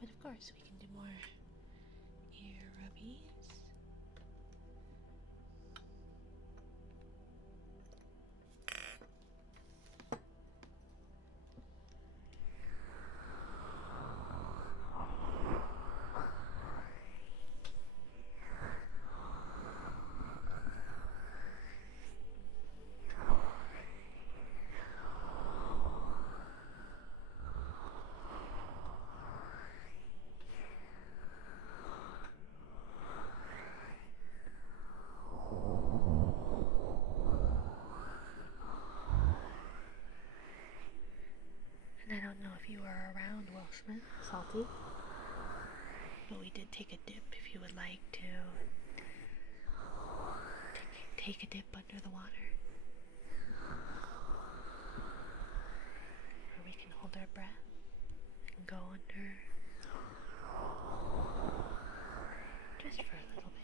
But of course, we can do more ear rubbies. And I don't know if you were around, Welshman, Salty, but we did take a dip if you would like to take a dip under the water. Or we can hold our breath and go under just for a little bit.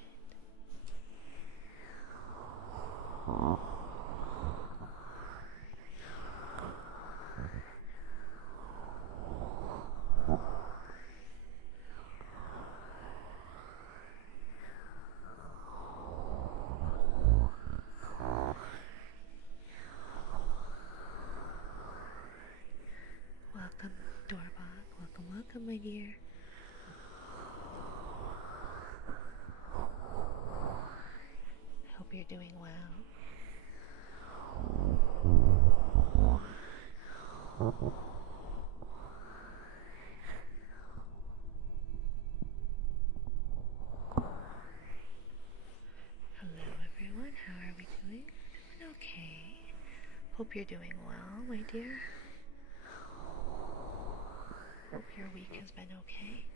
Welcome, Doorbog. Welcome, welcome, my dear. I hope you're doing well. Hello, everyone. How are we doing? Doing okay. Hope you're doing well, my dear. Hope your week has been okay.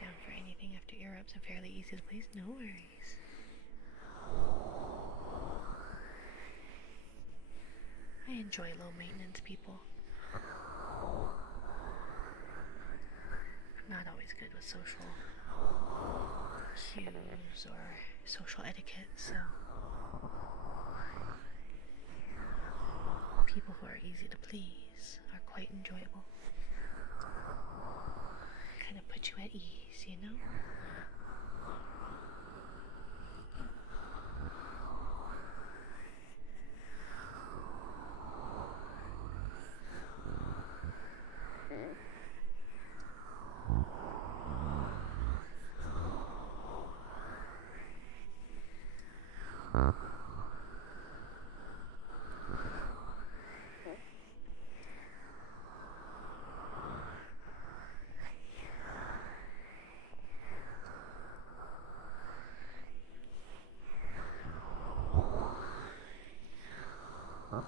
Down for anything after ear rubs and fairly easy to please? No worries. I enjoy low maintenance people. I'm not always good with social cues or social etiquette, so people who are easy to please are quite enjoyable. Kind of put you at ease, you know? I'm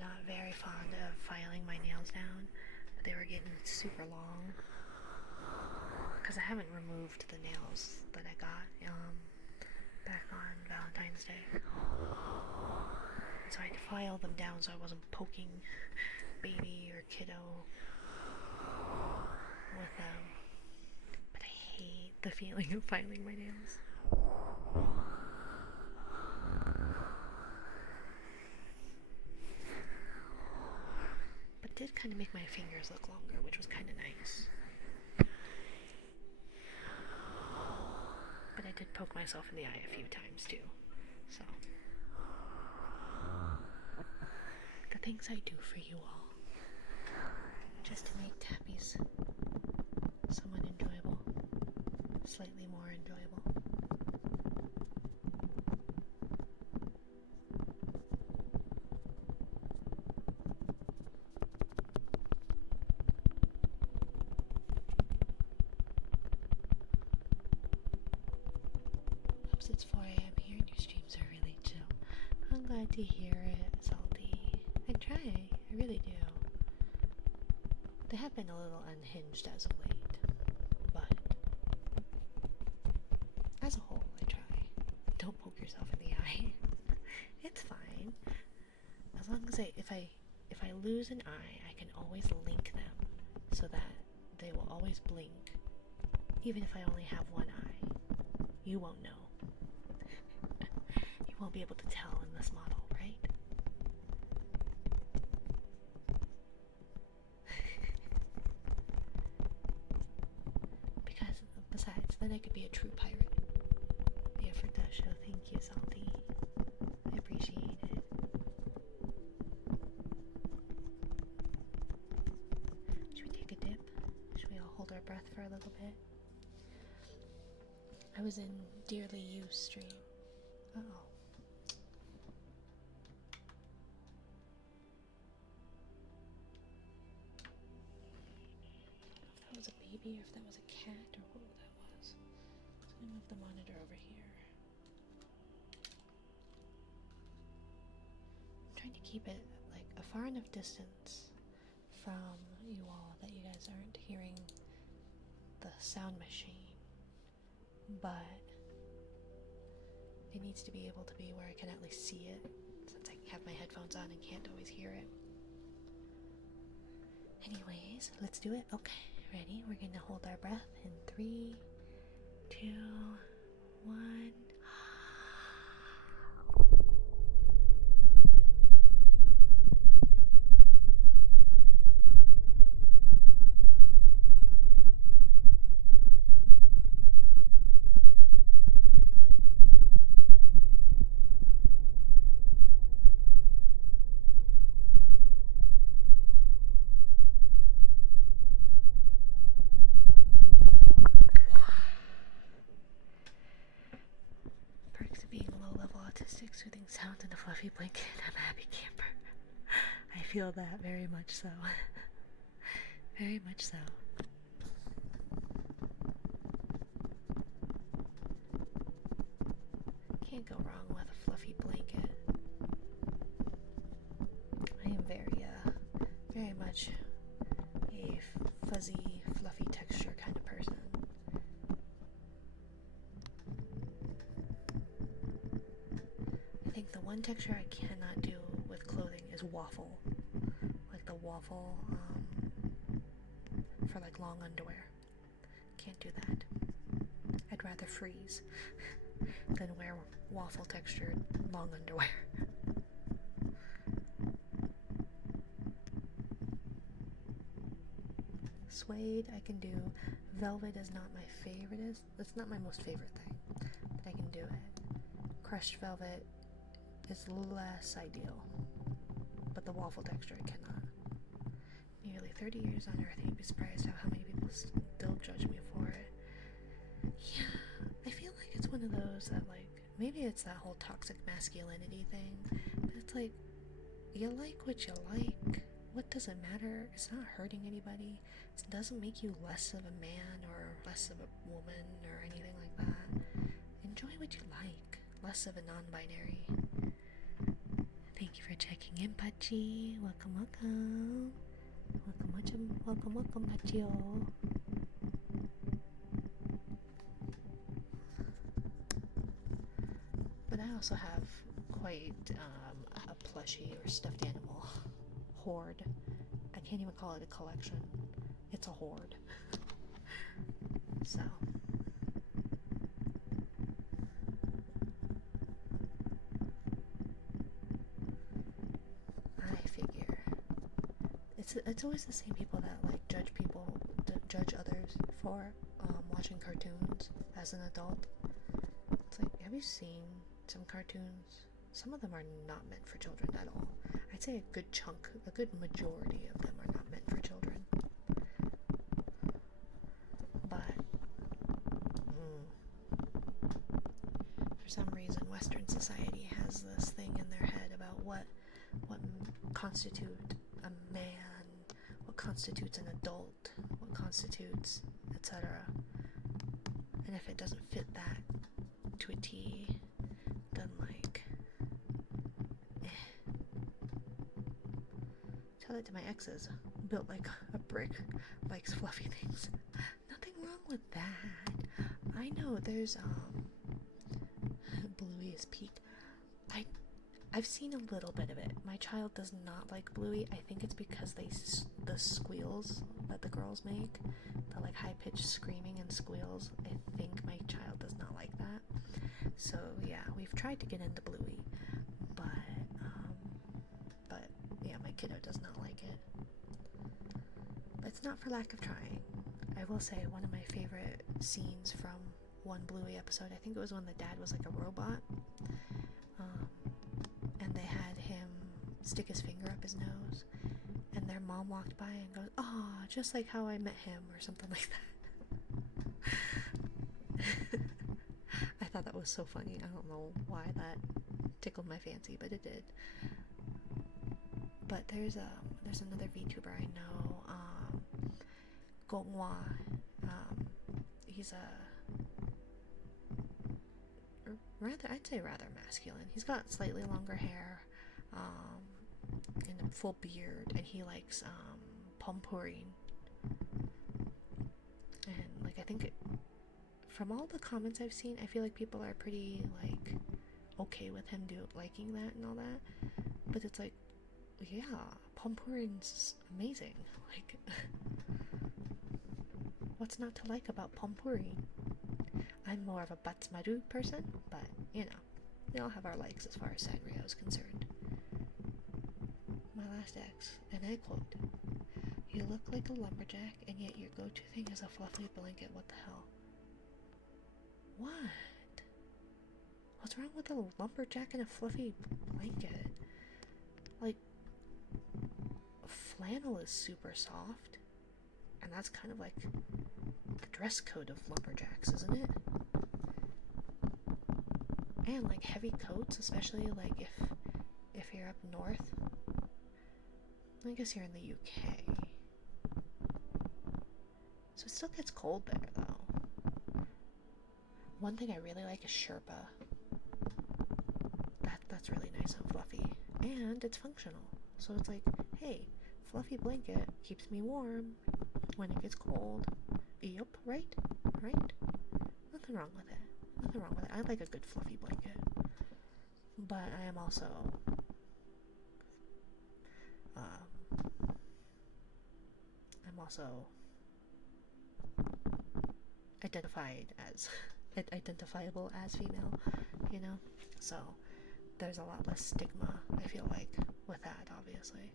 not very fond of filing my nails down, but they were getting super long because I haven't removed the nails that I got back on Valentine's Day. So I had to file them down so I wasn't poking baby or kiddo with them. But I hate the feeling of filing my nails. But it did kind of make my fingers look longer, which was kind of nice. But I did poke myself in the eye a few times too, so the things I do for you all, just to make tappies somewhat enjoyable, slightly more enjoyable. Oops, it's 4 a.m. here and your streams are really chill. I'm glad to hear it, Salty. I try, I really do. They have been a little unhinged as of late, but as a whole, I try. Don't poke yourself in the eye. It's fine. As long as if I lose an eye, I can always link them so that they will always blink, even if I only have one eye. You won't know. You won't be able to tell in this model, right? Because besides, then I could be a true pirate. The effort does show. Thank you, Salty. I appreciate it. Should we take a dip? Should we all hold our breath for a little bit? I was in Dearly Used stream. Uh-oh. I don't know if that was a baby or if that was a cat or what that was. So I'm gonna move the monitor over here. I'm trying to keep it like a far enough distance from you all that you guys aren't hearing the sound machine, but it needs to be able to be where I can at least see it, since I have my headphones on and can't always hear it. Anyways, let's do it. Okay, ready? We're gonna hold our breath in 3, 2, 1. Perks of being low-level autistic, soothing sound and a fluffy blanket. I'm a happy camper. I feel that very much so. Very much so. Can't go wrong with a fluffy blanket. I am very much a fuzzy, fluffy texture kind of person. I think the one texture I cannot do with clothing is waffle. Like the waffle, for like long underwear. Can't do that. I'd rather freeze than wear waffle textured long underwear. Suede I can do. Velvet is not my favorite. It's not my most favorite thing, but I can do it. Crushed velvet is less ideal, but the waffle texture I cannot. Nearly 30 years on Earth, you'd be surprised how many people still judge me for it. Yeah, I feel like it's one of those that, like, maybe it's that whole toxic masculinity thing, but it's like, you like what you like, what does it matter? It's not hurting anybody. It doesn't make you less of a man or less of a woman or anything like that. Enjoy what you like. Less of a non-binary. Thank you for checking in, Pachi. Welcome, welcome. Welcome, Pachio. But I also have quite a plushie or stuffed animal hoard. I can't even call it a collection. It's a hoard. So I figure it's always the same people that like judge others for watching cartoons as an adult. It's like, have you seen some cartoons? Some of them are not meant for children at all. I'd say a good majority of them are not meant for children. But for some reason, Western society has this thing in their head about what constitutes a man, what constitutes an adult, what constitutes, etc. And if it doesn't fit that to a T, then like, tell it to my exes. Built like a brick, likes fluffy things. Nothing wrong with that. I know there's Bluey is peak. I've seen a little bit of it. My child does not like Bluey. I think it's because the squeals that the girls make, the like high-pitched screaming and squeals. I think my child does not like that. So yeah, we've tried to get into Bluey, but yeah, my kiddo does not like it. But it's not for lack of trying. I will say one of my favorite scenes from one Bluey episode, I think it was when the dad was like a robot, and they had him stick his finger up his nose, and their mom walked by and goes, "Oh, just like how I met him," or something like that. I thought that was so funny. I don't know why that tickled my fancy, but it did. But there's another VTuber I know, Gonghua. He's I'd say rather masculine. He's got slightly longer hair, and a full beard, and he likes pompourine. And like, I think from all the comments I've seen, I feel like people are pretty like okay with him liking that and all that. But it's like, yeah, pompourine's amazing. Like, what's not to like about pompourine? I'm more of a Batsmaru person, but you know, we all have our likes as far as Sanrio is concerned. My last ex, and I quote, "You look like a lumberjack, and yet your go-to thing is a fluffy blanket. What the hell?" What? What's wrong with a lumberjack and a fluffy blanket? Like, flannel is super soft, and that's kind of like the dress code of lumberjacks, isn't it? And like heavy coats, especially like if you're up north. I guess you're in the UK, so it still gets cold there though. One thing I really like is Sherpa. That's really nice and fluffy, and it's functional. So it's like, hey, fluffy blanket keeps me warm when it gets cold. Yup, right? Nothing wrong with it. I like a good fluffy blanket. But I am also identifiable as female, you know? So there's a lot less stigma, I feel like, with that, obviously.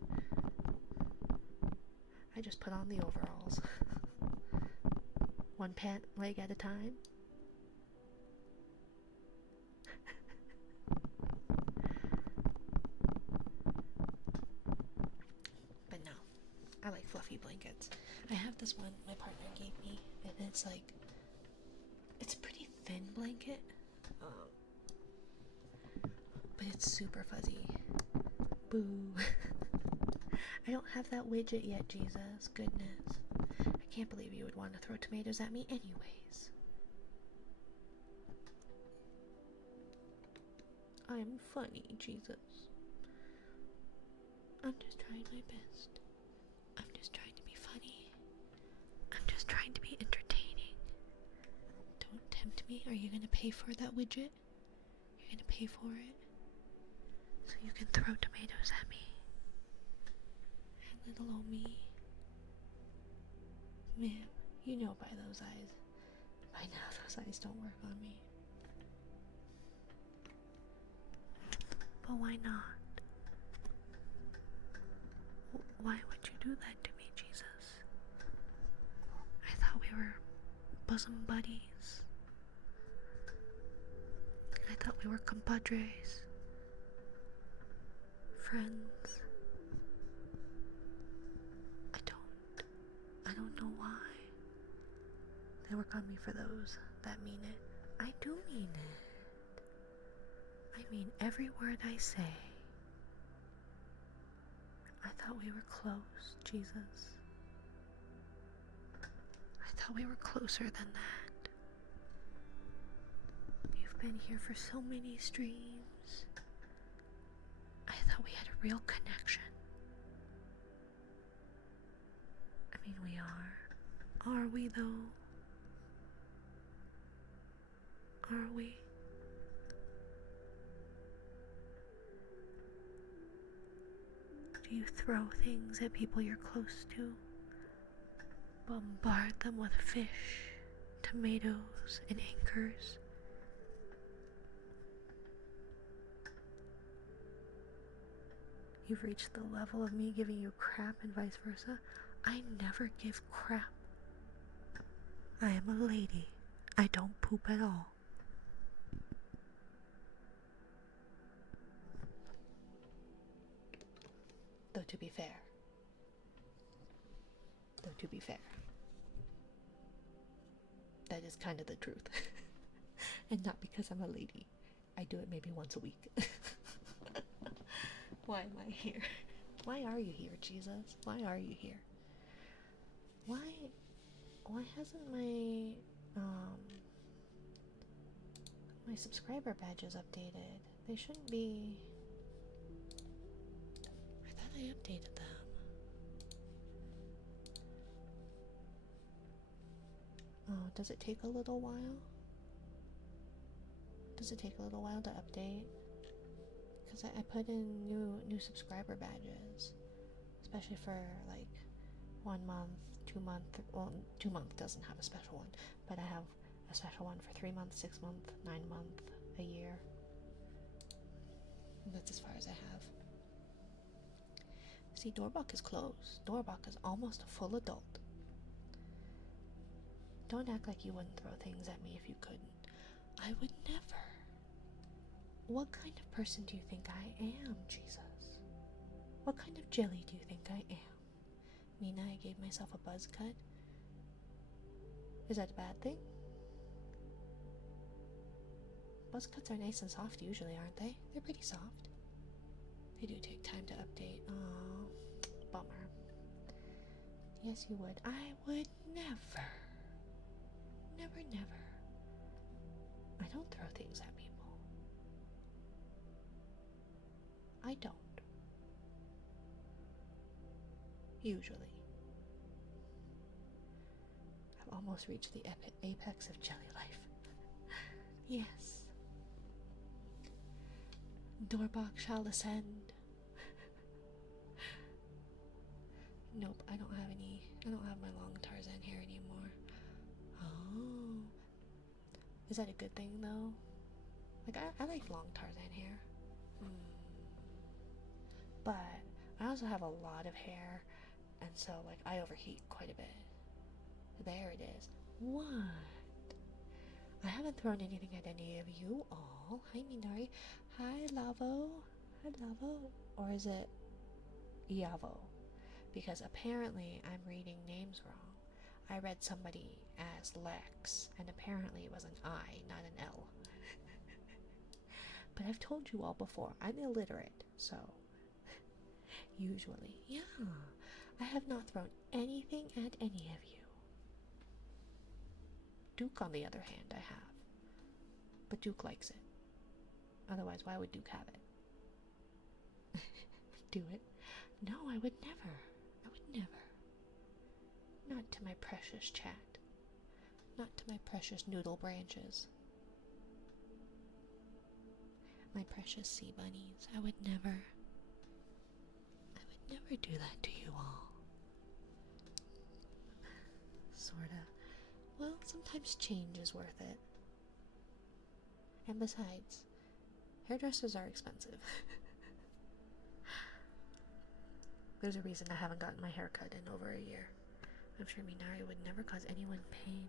I just put on the overalls. One pant leg at a time. But no, I like fluffy blankets. I have this one my partner gave me, and it's like, it's a pretty thin blanket, but it's super fuzzy. Boo. I don't have that widget yet, Jesus. Goodness. I can't believe you would want to throw tomatoes at me anyways. I'm funny, Jesus. I'm just trying my best. I'm just trying to be funny. I'm just trying to be entertaining. Don't tempt me. Are you gonna pay for that widget? You're gonna pay for it? So you can throw tomatoes at me. And little old me. Ma'am, you know by those eyes. By now those eyes don't work on me. But why not? Why would you do that to me, Jesus? I thought we were bosom buddies. I thought we were compadres. Friends. I don't know why. They work on me for those that mean it. I do mean it. I mean every word I say. I thought we were close, Jesus. I thought we were closer than that. You've been here for so many streams. I thought we had a real connection. I mean, we are. Are we, though? Are we? Do you throw things at people you're close to? Bombard them with fish, tomatoes, and anchors? You've reached the level of me giving you crap and vice versa. I never give crap. I am a lady. I don't poop at all. Though to be fair, that is kind of the truth. And not because I'm a lady. I do it maybe once a week. Why am I here? Why are you here, Jesus? Why are you here? Why hasn't my my subscriber badges updated? They shouldn't be. I thought I updated them. Oh, does it take a little while? Does it take a little while to update? Because I put in new subscriber badges, especially for like 1 month, 2 month. Well, 2 month doesn't have a special one, but I have a special one for 3 months, 6 month, 9 month, a year. That's as far as I have. See, Doorbok is closed. Doorbok is almost a full adult. Don't act like you wouldn't throw things at me if you couldn't. I would never. What kind of person do you think I am, Jesus? What kind of jelly do you think I am? Mina, I gave myself a buzz cut. Is that a bad thing? Buzz cuts are nice and soft usually, aren't they? They're pretty soft. They do take time to update. Oh, bummer. Yes, you would. I would never. Never, never. I don't throw things at people. I don't. Usually. I've almost reached the apex of jelly life. Yes. Doorbok shall ascend. Nope, I don't have my long Tarzan hair anymore. Oh. Is that a good thing though? Like, I like long Tarzan hair. But I also have a lot of hair, and so like I overheat quite a bit. There it is. What? I haven't thrown anything at any of you all. Hi Minari. Hi Lavo. Hi Lavo. Or is it Yavo? Because apparently I'm reading names wrong. I read somebody as Lex, and apparently it was an I, not an L. But I've told you all before, I'm illiterate, so Usually. Yeah. I have not thrown anything at any of you. Duke, on the other hand, I have. But Duke likes it. Otherwise, why would Duke have it? Do it? No, I would never. I would never. Not to my precious chat. Not to my precious noodle branches. My precious sea bunnies. I would never. I would never do that to you all. Sorta. Well, sometimes change is worth it. And besides, hairdressers are expensive. There's a reason I haven't gotten my hair cut in over a year. I'm sure Minari would never cause anyone pain.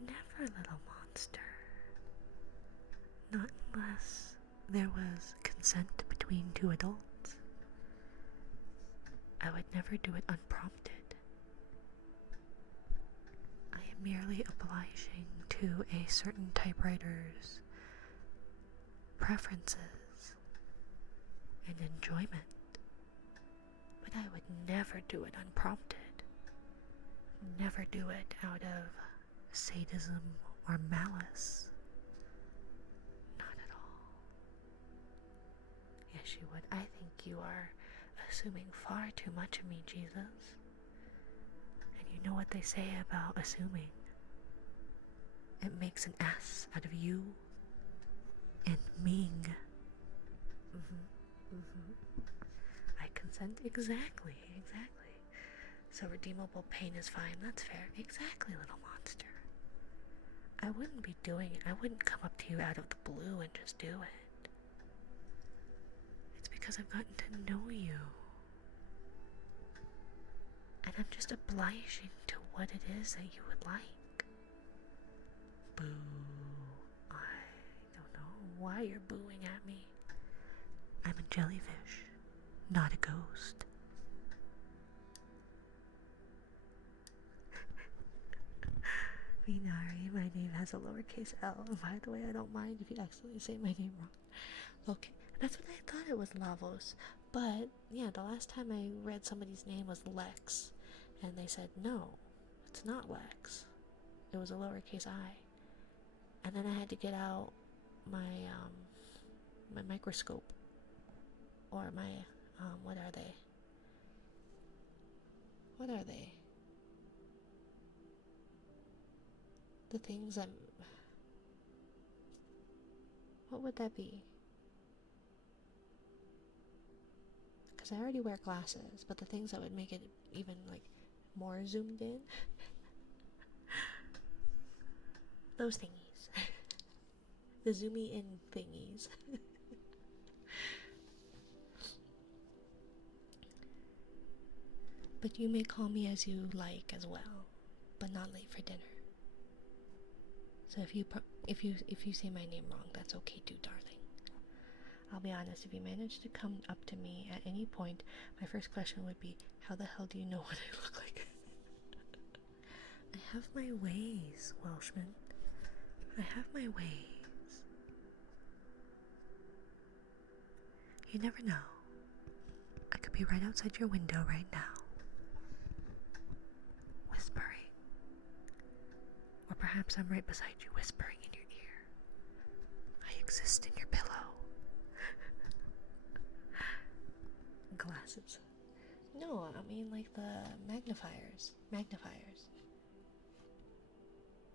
Never, little monster. Not unless there was consent between two adults. I would never do it unprompted. I am merely obliging to a certain typewriter's preferences and enjoyment. But I would never do it unprompted. Never do it out of sadism or malice. Not at all. Yes, you would. I think you are assuming far too much of me, Jesus. And you know what they say about assuming. It makes an ass out of you and Ming. I consent. Exactly. So redeemable pain is fine. That's fair. Exactly, little monster. I wouldn't be doing it. I wouldn't come up to you out of the blue and just do it. It's because I've gotten to know you. And I'm just obliging to what it is that you would like. Boo. I don't know why you're booing at me. I'm a jellyfish, not a ghost. Minari, my name has a lowercase l. And by the way, I don't mind if you accidentally say my name wrong. Okay, that's what I thought it was, Lavos. But, yeah, the last time I read somebody's name was Lex. And they said, no, it's not Lex. It was a lowercase I. And then I had to get out my microscope. Or my, what are they? What are they? The things that... What would that be? Because I already wear glasses, but the things that would make it even, like, more zoomed in? Those thingies. The zoomy in thingies. But you may call me as you like as well, but not late for dinner. So if you say my name wrong, that's okay too, darling. I'll be honest, if you manage to come up to me at any point, my first question would be, how the hell do you know what I look like? I have my ways, Welshman. I have my ways. You never know. I could be right outside your window right now. Whispering. Or perhaps I'm right beside you, whispering in your ear. I exist in your pillow. Glasses. No, I mean like the magnifiers. Magnifiers.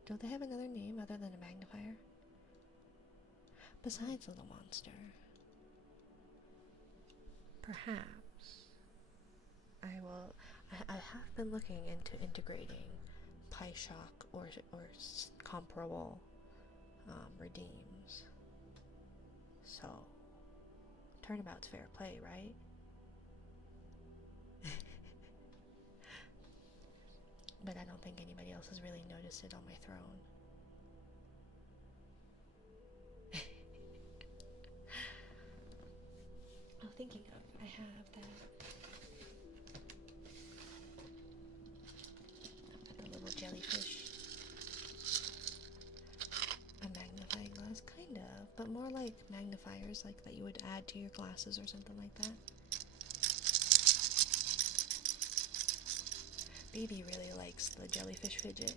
Don't they have another name other than a magnifier? Besides, little monster. Perhaps. I have been looking into integrating PyShock or comparable redeems. So, turnabout's fair play, right? But I don't think anybody else has really noticed it on my throne. Oh, thinking of, I have the little jellyfish. A magnifying glass, kind of, but more like magnifiers, like that you would add to your glasses or something like that. Baby really likes the jellyfish fidget.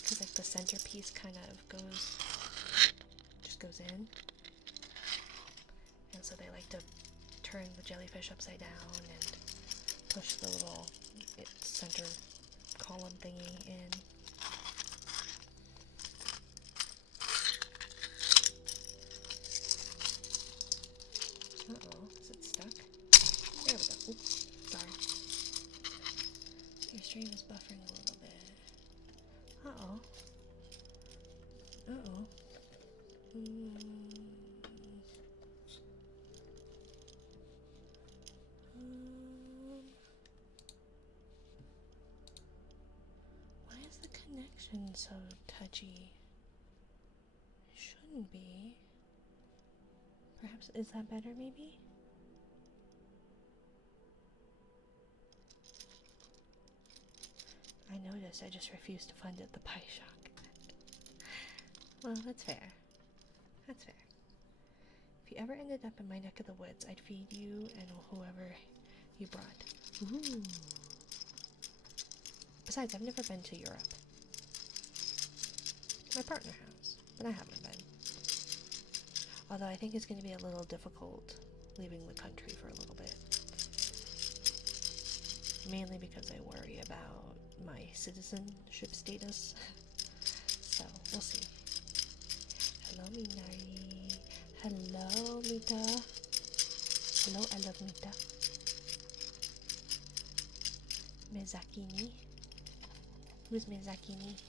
Because like the centerpiece kind of just goes in. And so they like to turn the jellyfish upside down and push the little center column thingy in. Uh-oh, is it stuck? There we go. Oops, sorry. Your stream is buffering a little bit. Uh-oh. Uh-oh. Why is the connection so touchy? It shouldn't be. Perhaps, is that better maybe? I noticed, I just refused to fund it, the pie shock. Well, that's fair. That's fair. If you ever ended up in my neck of the woods, I'd feed you and whoever you brought. Ooh. Besides, I've never been to Europe. My partner has, but I haven't been. Although I think it's going to be a little difficult leaving the country for a little bit. Mainly because I worry about my citizenship status. So, we'll see. Hello, Minari. Hello, Mita. Hello, I love Mita. Mizakini. Who's Mizakini?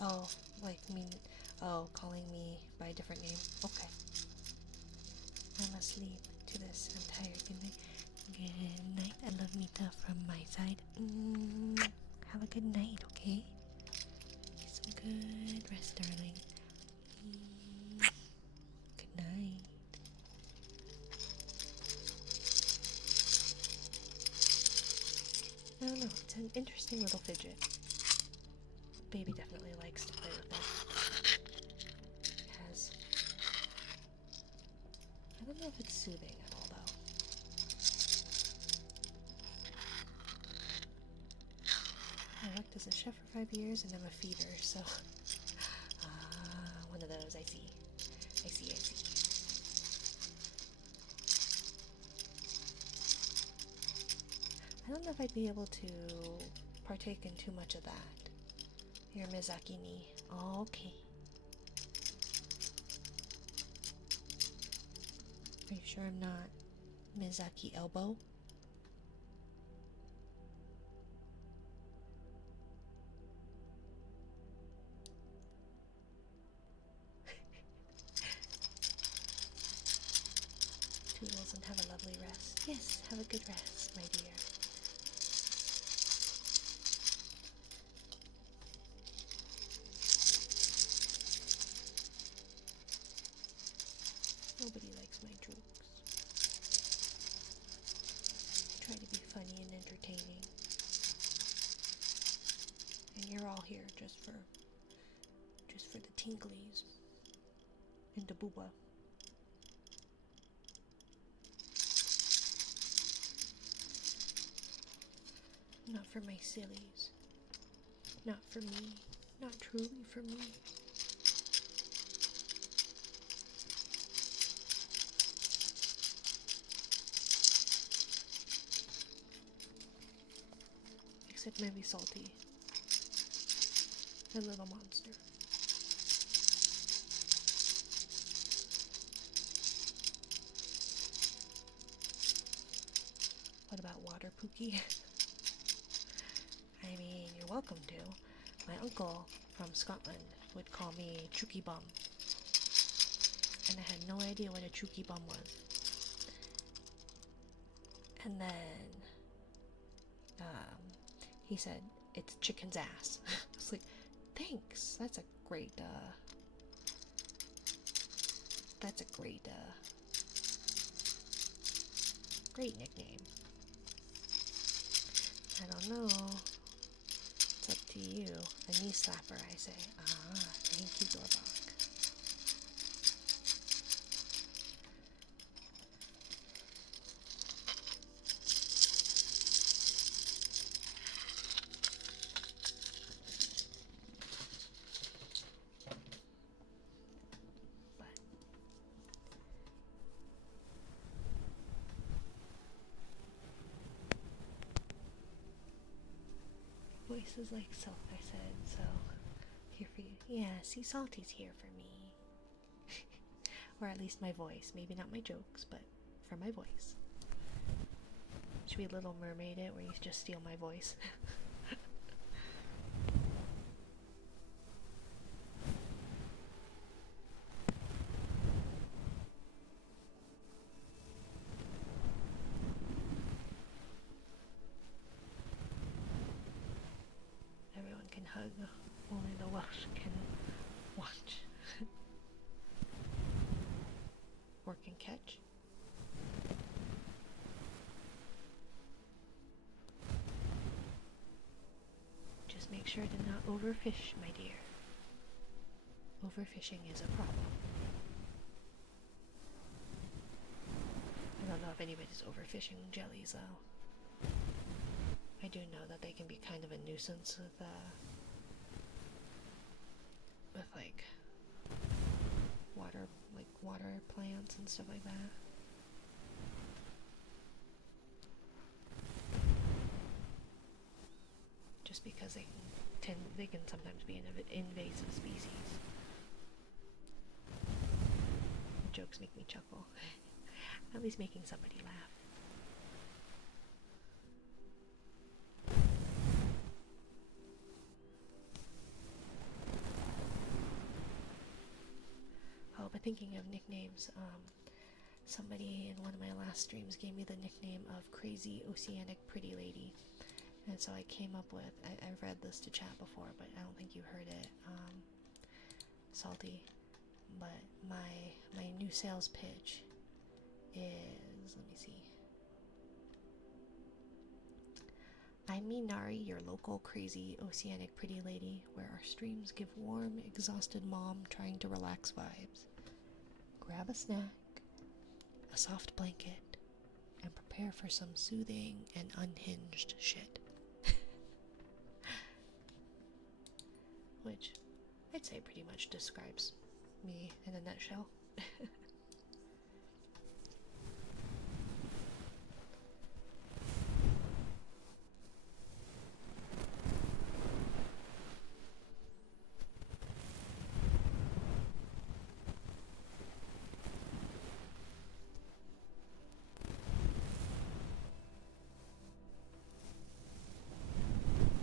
Oh, like me. Oh, calling me by a different name. Okay. I must leave to this entire good night. Good night. I love Mita from my side. Have a good night, okay? Some good rest, darling. Good night. I don't know. It's an interesting little fidget. Baby definitely likes to play with it. It has. I don't know if it's soothing at all, though. I worked as a chef for 5 years and I'm a feeder, so. One of those, I see. I see. I don't know if I'd be able to partake in too much of that. You're Mizaki-ni. Okay. Are you sure I'm not Mizaki elbow? Toodles and have a lovely rest. Yes, have a good rest, my dear. Nobody likes my jokes. I try to be funny and entertaining. And you're all here just for the tinglies and the booba. Not for my sillies. Not for me. Not truly for me. Except maybe Salty. A little monster. What about Water Pookie? I mean, you're welcome to. My uncle from Scotland would call me Chuki Bum. And I had no idea what a Chuki Bum was. And then he said, it's chicken's ass. I was like, thanks. That's a great great nickname. I don't know. It's up to you. A knee slapper, I say. Thank you, Dorbach. voice is like so. I said so. Here for you. Yeah, see, Salty's here for me. Or at least my voice. Maybe not my jokes, but for my voice. Should we Little Mermaid it, where you just steal my voice? Everyone can hug, only the Welsh can watch. Or can catch. Just make sure to not overfish, my dear. Overfishing is a problem. I don't know if anybody's overfishing jellies though. I do know that they can be kind of a nuisance with like water plants and stuff like that. Just because they can sometimes be an invasive species. Jokes make me chuckle. At least making somebody laugh. Oh, but thinking of nicknames, somebody in one of my last streams gave me the nickname of Crazy Oceanic Pretty Lady. And so I came up with, I read this to chat before, but I don't think you heard it, Salty. But my new sales pitch is, let me see. I'm Minari, your local crazy oceanic pretty lady, where our streams give warm, exhausted mom trying to relax vibes. Grab a snack, a soft blanket, and prepare for some soothing and unhinged shit. Which I'd say pretty much describes me in a nutshell.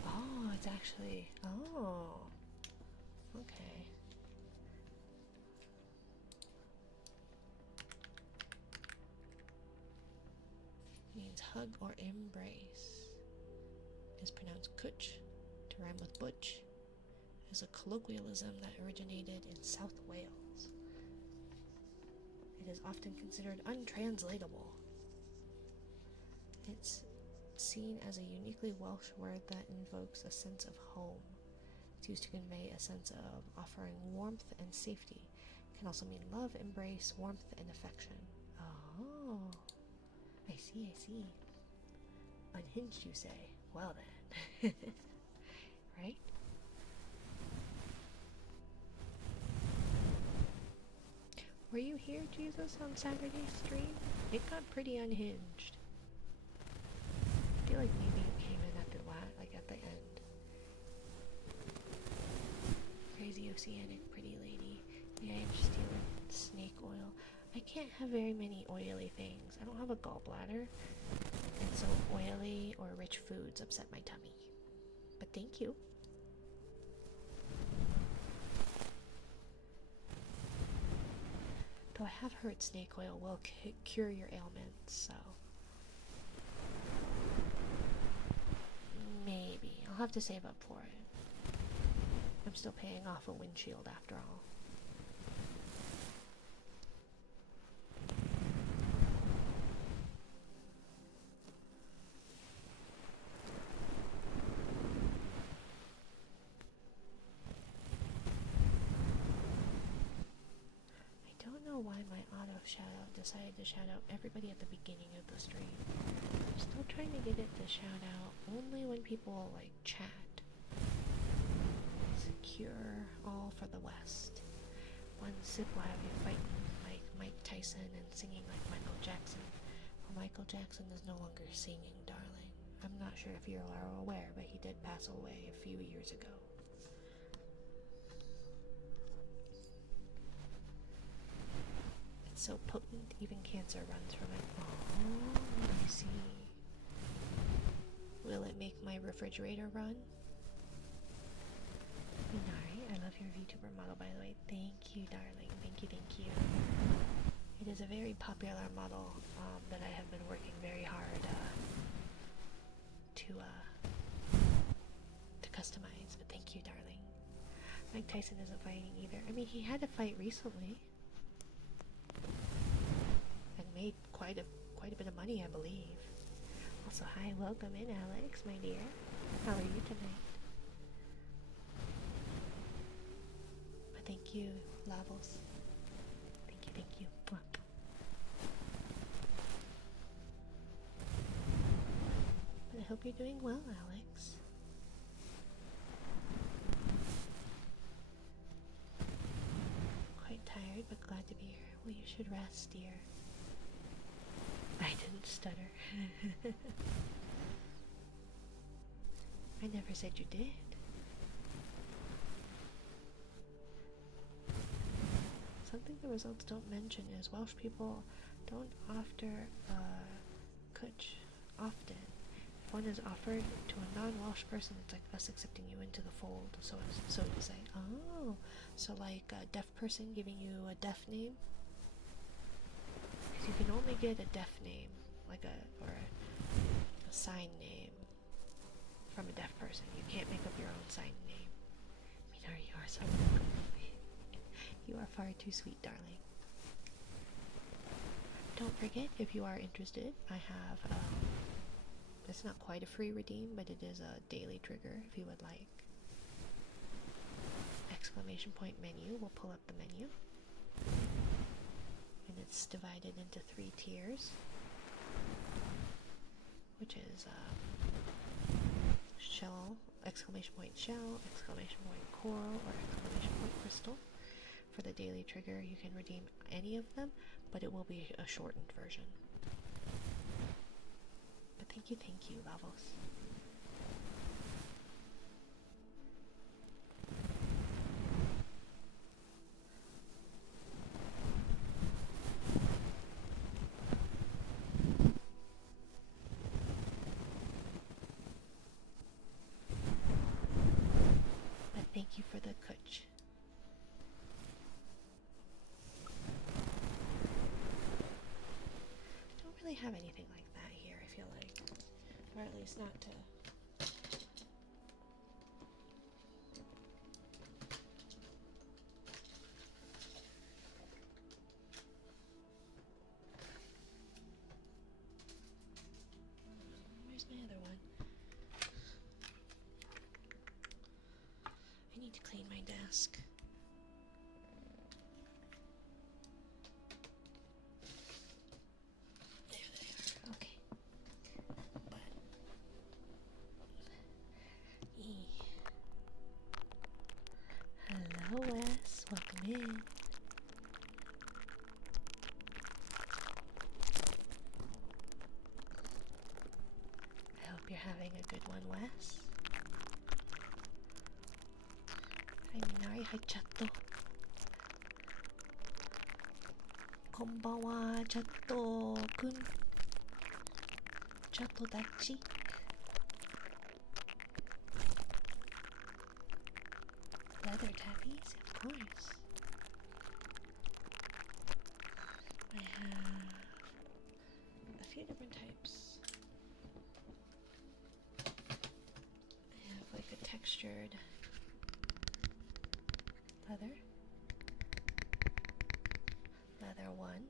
Oh, it's actually, oh, okay. Means hug or embrace. Is pronounced kuch, to rhyme with butch. Is a colloquialism that originated in South Wales. It is often considered untranslatable. It's seen as a uniquely Welsh word that invokes a sense of home. It's used to convey a sense of offering warmth and safety. It can also mean love, embrace, warmth, and affection. Oh, I see, I see. Unhinged, you say? Well then. Right? Were you here, Jesus, on Saturday's stream? It got pretty unhinged. I feel like maybe you came in at the end. Crazy oceanic pretty lady. Yeah, I'm stealing snake oil. I can't have very many oily things. I don't have a gallbladder, and so oily or rich foods upset my tummy. But thank you. Though I have heard snake oil will cure your ailments, so maybe. I'll have to save up for it. I'm still paying off a windshield after all. Why my auto shout out decided to shout out everybody at the beginning of the stream. I'm still trying to get it to shout out only when people like chat. Secure all for the West. One sip will have you fighting like Mike Tyson and singing like Michael Jackson. Well, Michael Jackson is no longer singing, darling. I'm not sure if you are aware, but he did pass away a few years ago. It's so potent, even cancer runs from it. Oh, I see. Will it make my refrigerator run? Minari, I love your VTuber model, by the way. Thank you, darling. Thank you, thank you. It is a very popular model that I have been working very hard to customize. But thank you, darling. Mike Tyson isn't fighting either. I mean, he had a fight recently and made quite a bit of money, I believe. Also, hi, welcome in, Alex, my dear. How are you tonight? But thank you, Lavos. Thank you, thank you. Mwah. But I hope you're doing well, Alex. Quite tired, but glad to be here. Well, you should rest, dear. I didn't stutter. I never said you did. Something the results don't mention is Welsh people don't offer kuch often. If one is offered to a non-Welsh person, it's like us accepting you into the fold, so to say. Oh, so like a deaf person giving you a deaf name? Because you can only get a deaf name, like a sign name from a deaf person. You can't make up your own sign name. Minar, you are so you are far too sweet, darling. Don't forget, if you are interested, I have it's not quite a free redeem, but it is a daily trigger if you would like. Exclamation point menu, we'll pull up the menu. And it's divided into 3 tiers, which is shell, exclamation point shell, exclamation point coral, or exclamation point crystal. For the daily trigger, you can redeem any of them, but it will be a shortened version. But thank you, Lavos. But thank you for the kuch. Really have anything like that here, I feel like, or at least not to. Where's my other one? I need to clean my desk. Hello, Wes. Welcome in. I hope you're having a good one, Wes. Hi, Minari. Hi, Chatto. Konbanwa, Chatto-kun. Chatto-dachi. Leather tappies? Of course. I have a few different types. I have like a textured leather. Leather one.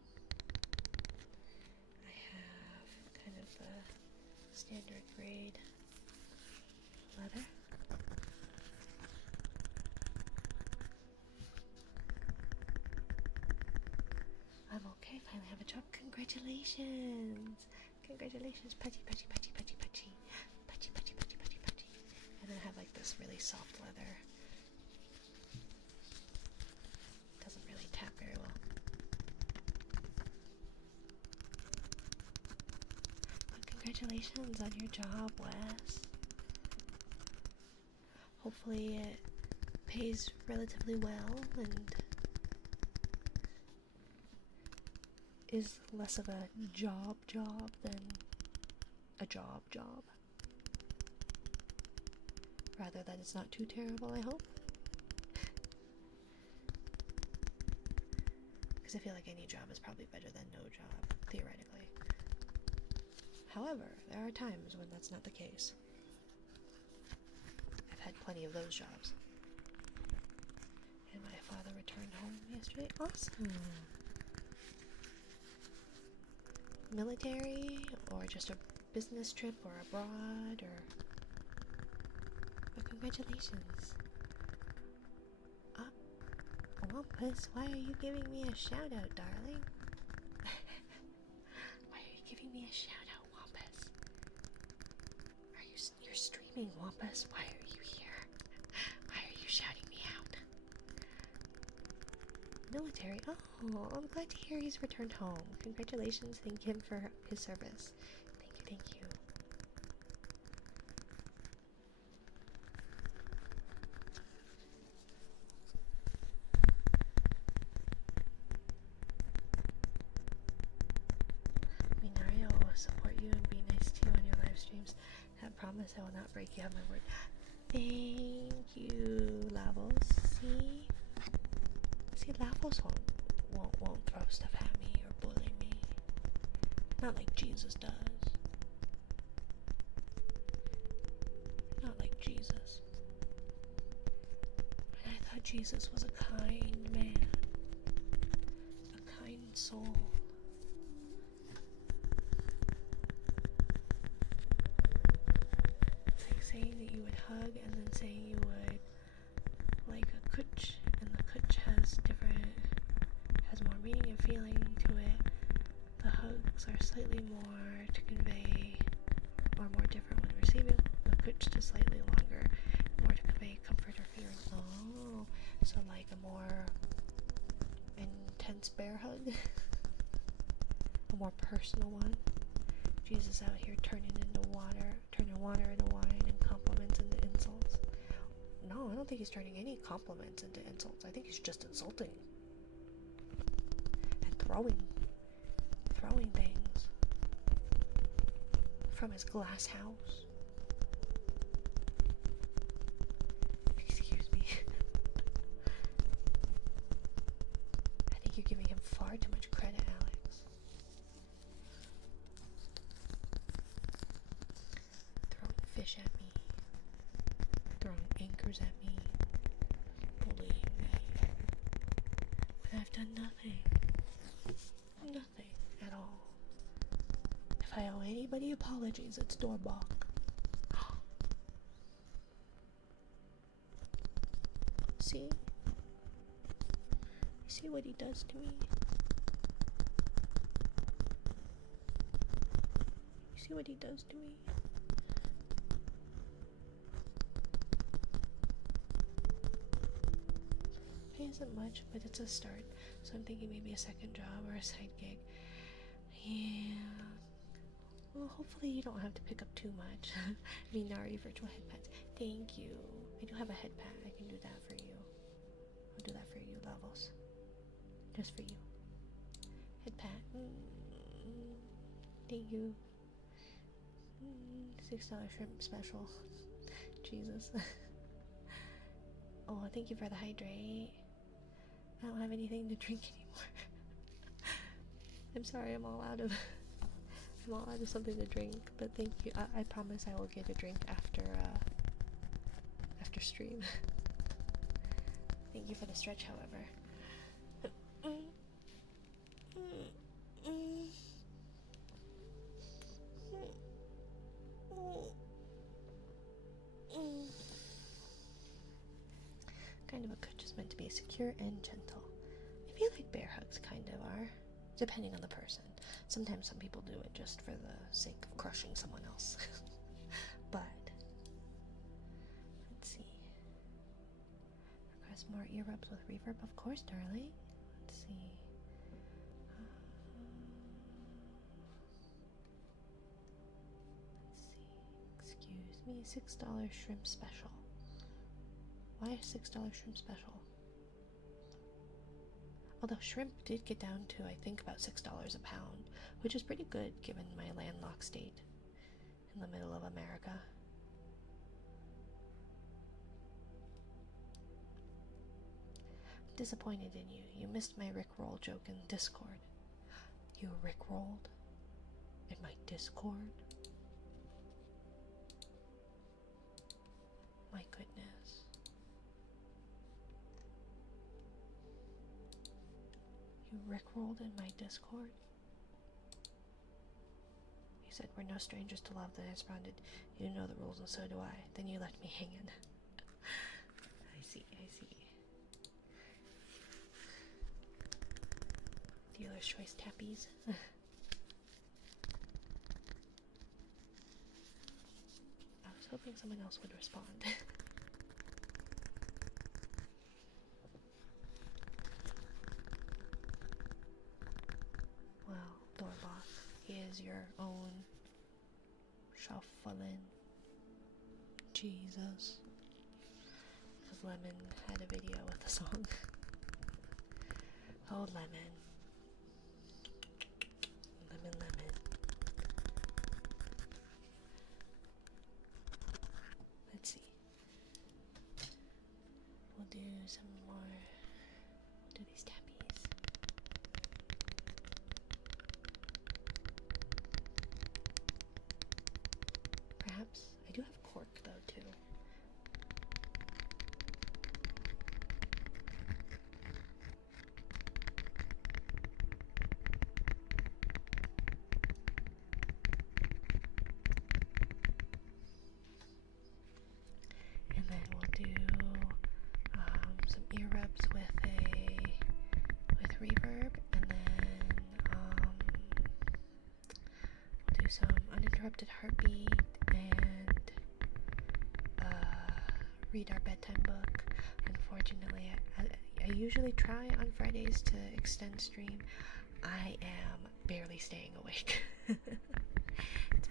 I have kind of the standard grade leather. I'm okay, finally have a job. Congratulations! Congratulations, patchy, patchy, patchy, patchy, patchy. Patchy, patchy, patchy, patchy, patchy. And then I have like this really soft leather. Doesn't really tap very well. But congratulations on your job, Wes. Hopefully it pays relatively well and is less of a job than a job. Rather that it's not too terrible, I hope. Because I feel like any job is probably better than no job, theoretically. However, there are times when that's not the case. I've had plenty of those jobs. And my father returned home yesterday. Awesome! Military, or just a business trip, or abroad, or... But congratulations. Wampus, why are you giving me a shout out, darling? Why are you giving me a shout out, Wampus? You're streaming, Wampus? Why are you here? Why are you shouting me out? Military. Oh, I'm glad to hear he's returned home. Congratulations. Thank him for his service. Thank you. Minario will support you and be nice to you on your live streams. I promise I will not break you. Have my word. Thank you, Lavos. See, Lavos won't throw stuff at me or bully me. Not like Jesus does. Not like Jesus. And I thought Jesus was a kind man. A kind soul. It's like saying that you would hug and then saying you would like a kuch, and the kuch has more meaning and feeling to it. The hugs are slightly more to convey, or more different when receiving. The kuch just slightly longer, more to convey comfort or feeling. Oh, so like a more intense bear hug, a more personal one. Jesus out here turning water into wine, and compliments into insults. No, I don't think he's turning any compliments into insults. I think he's just insulting. And throwing things from his glass house. Excuse me. I think you're giving him far too much credit, Alex. Throwing fish at me. Throwing anchors at me. Bullying me. When I've done nothing. Nothing at all. If I owe anybody apologies, it's Dorbach. See? You see what he does to me? You see what he does to me? Pay isn't much, but it's a start. So I'm thinking maybe a second job or a side gig. Yeah. Well, hopefully you don't have to pick up too much. Minari virtual head pads. Thank you. I do have a head pad. I can do that for you. I'll do that for you, Lavos. Just for you. Head pad. Thank you. $6 shrimp special. Jesus. Oh, thank you for the hydrate. I don't have anything to drink anymore. I'm sorry, I'm all out of something to drink, but thank you. I promise I will get a drink after stream. Thank you for the stretch, however. Kind of a coach is meant to be secure and gentle. I feel like bear hugs kind of are, depending on the person. Sometimes some people do it just for the sake of crushing someone else. But let's see. Request more earrubs with reverb, of course, darling. Let's see. me $6 shrimp special. Why a $6 shrimp special? Although shrimp did get down to, I think, about $6 a pound, which is pretty good given my landlocked state in the middle of America. I'm disappointed in you. You missed my Rickroll joke in Discord. You Rickrolled in my Discord? My goodness. You Rickrolled in my Discord? You said we're no strangers to love, then I responded, you know the rules and so do I. Then you left me hanging. I see. Dealer's choice tappies. I was hoping someone else would respond. Well, Dorbach, he is your own shuffling Jesus. Because Lemon had a video with the song. Oh, Lemon. Lemon. Let's see. We'll do some more. We'll do these tappies. Perhaps. I do have cork though, too. And then we'll do some ear rubs with reverb, and then we'll do some uninterrupted heartbeat and read our bedtime book. Unfortunately, I usually try on Fridays to extend stream. I am barely staying awake. It's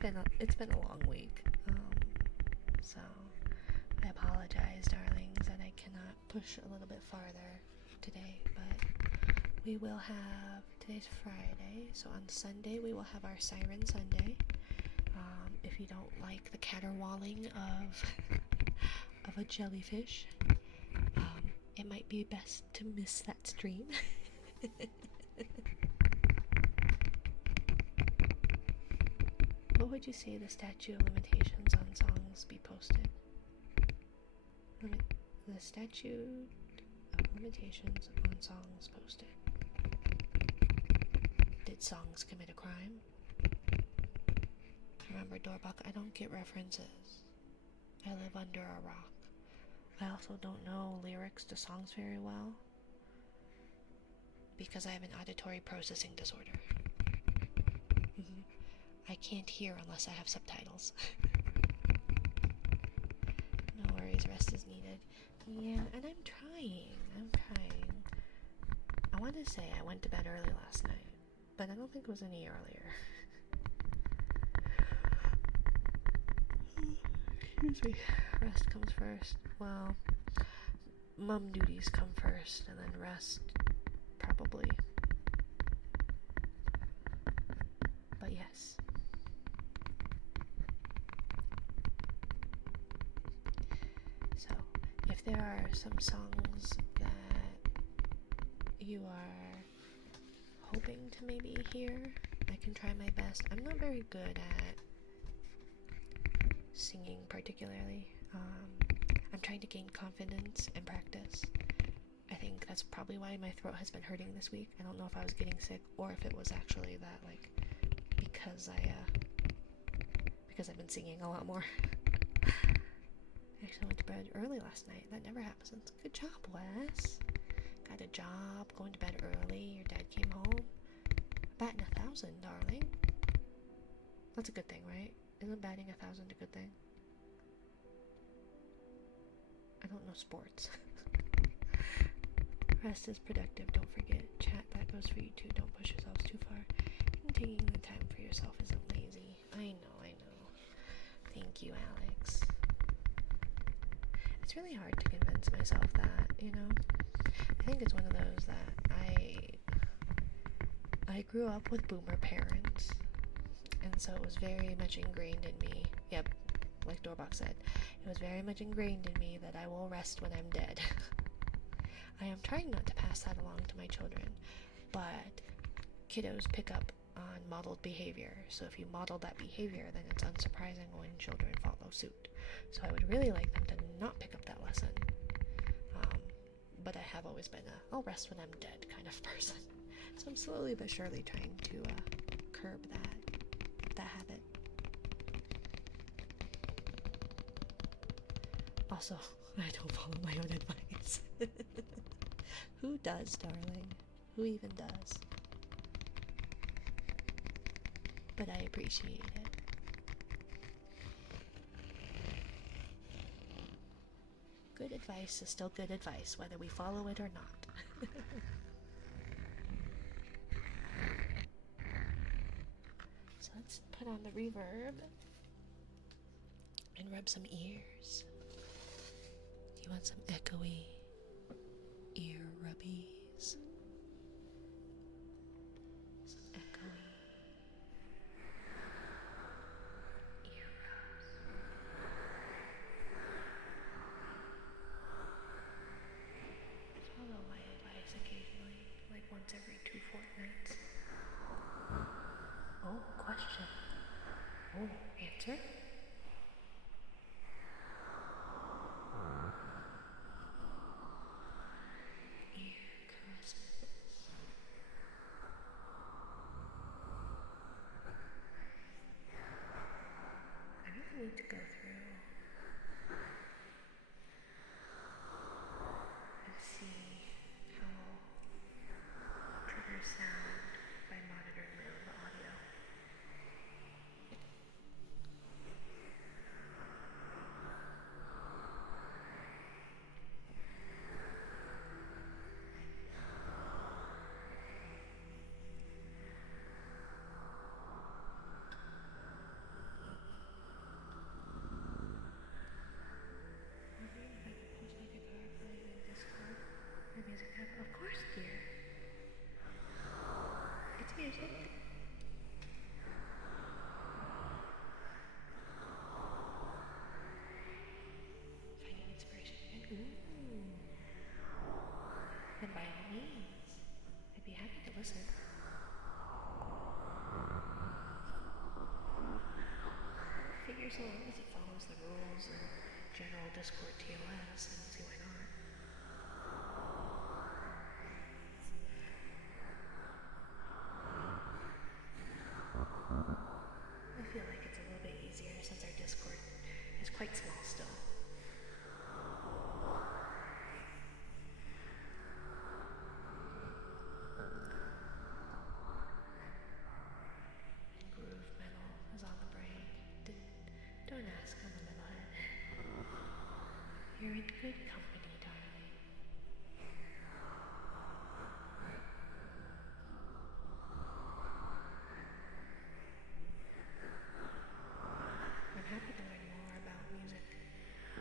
been a long week, so I apologize, darlings, that I cannot push a little bit farther today, but we will have, today's Friday, so on Sunday we will have our Siren Sunday. If you don't like the caterwauling of a jellyfish, it might be best to miss that stream. What would you say the statute of limitations on songs be posted? The statute of limitations on songs posted. Did songs commit a crime? Remember, Dorbuck, I don't get references. I live under a rock. I also don't know lyrics to songs very well because I have an auditory processing disorder. I can't hear unless I have subtitles. No worries, rest is needed. Yeah, and I'm trying. I want to say I went to bed early last night, but I don't think it was any earlier. Excuse me. Rest comes first. Well, mum duties come first, and then rest, probably. But yes. So, if there are some songs that you are hoping to maybe hear, I can try my best. I'm not very good at singing particularly. I'm trying to gain confidence and practice. I think that's probably why my throat has been hurting this week. I don't know if I was getting sick or if it was actually that, like, because I've been singing a lot more. I actually went to bed early last night. That never happens. Good job, Wes. Got a job, going to bed early. Your dad came home. Batting 1,000, darling. That's a good thing, right? Isn't batting 1,000 a good thing? I don't know sports. Rest is productive, don't forget. Chat, that goes for you too. Don't push yourselves too far. And taking the time for yourself isn't lazy. I know. Thank you, Alex. it's really hard to convince myself that, you know? I think it's one of those that I grew up with boomer parents, and so it was very much ingrained in me. Yep, like Doorbox said, it was very much ingrained in me that I will rest when I'm dead. I am trying not to pass that along to my children, but kiddos pick up on modeled behavior, so if you model that behavior, then it's unsurprising when children follow suit. So I would really like them to not pick up that lesson. But I have always been a I'll rest when I'm dead kind of person. So I'm slowly but surely trying to curb that habit. Also, I don't follow my own advice. Who does, darling? Who even does? But I appreciate it. Good advice is still good advice, whether we follow it or not. So let's put on the reverb and rub some ears. You want some echoey ear rubbies? Some echoey ear rubs. Follow my advice occasionally, like once every 2 fortnights. Oh, question. Oh, answer? Ear caresses. I really need to go through and see how triggers sound by monitoring my own audio. Wondering if I could post my guitar playing in Discord or Music Hub. Of course, dear. It's music. Finding inspiration. Ooh. Then by all means, I'd be happy to listen. I figure so long as it follows the rules and general Discord TOS, I don't see why not. I feel like it's a little bit easier since our Discord is quite small still. And groove metal is on the brain. Don't ask, I'm a metalhead. You're in good company, darling. I'm happy to learn more about music.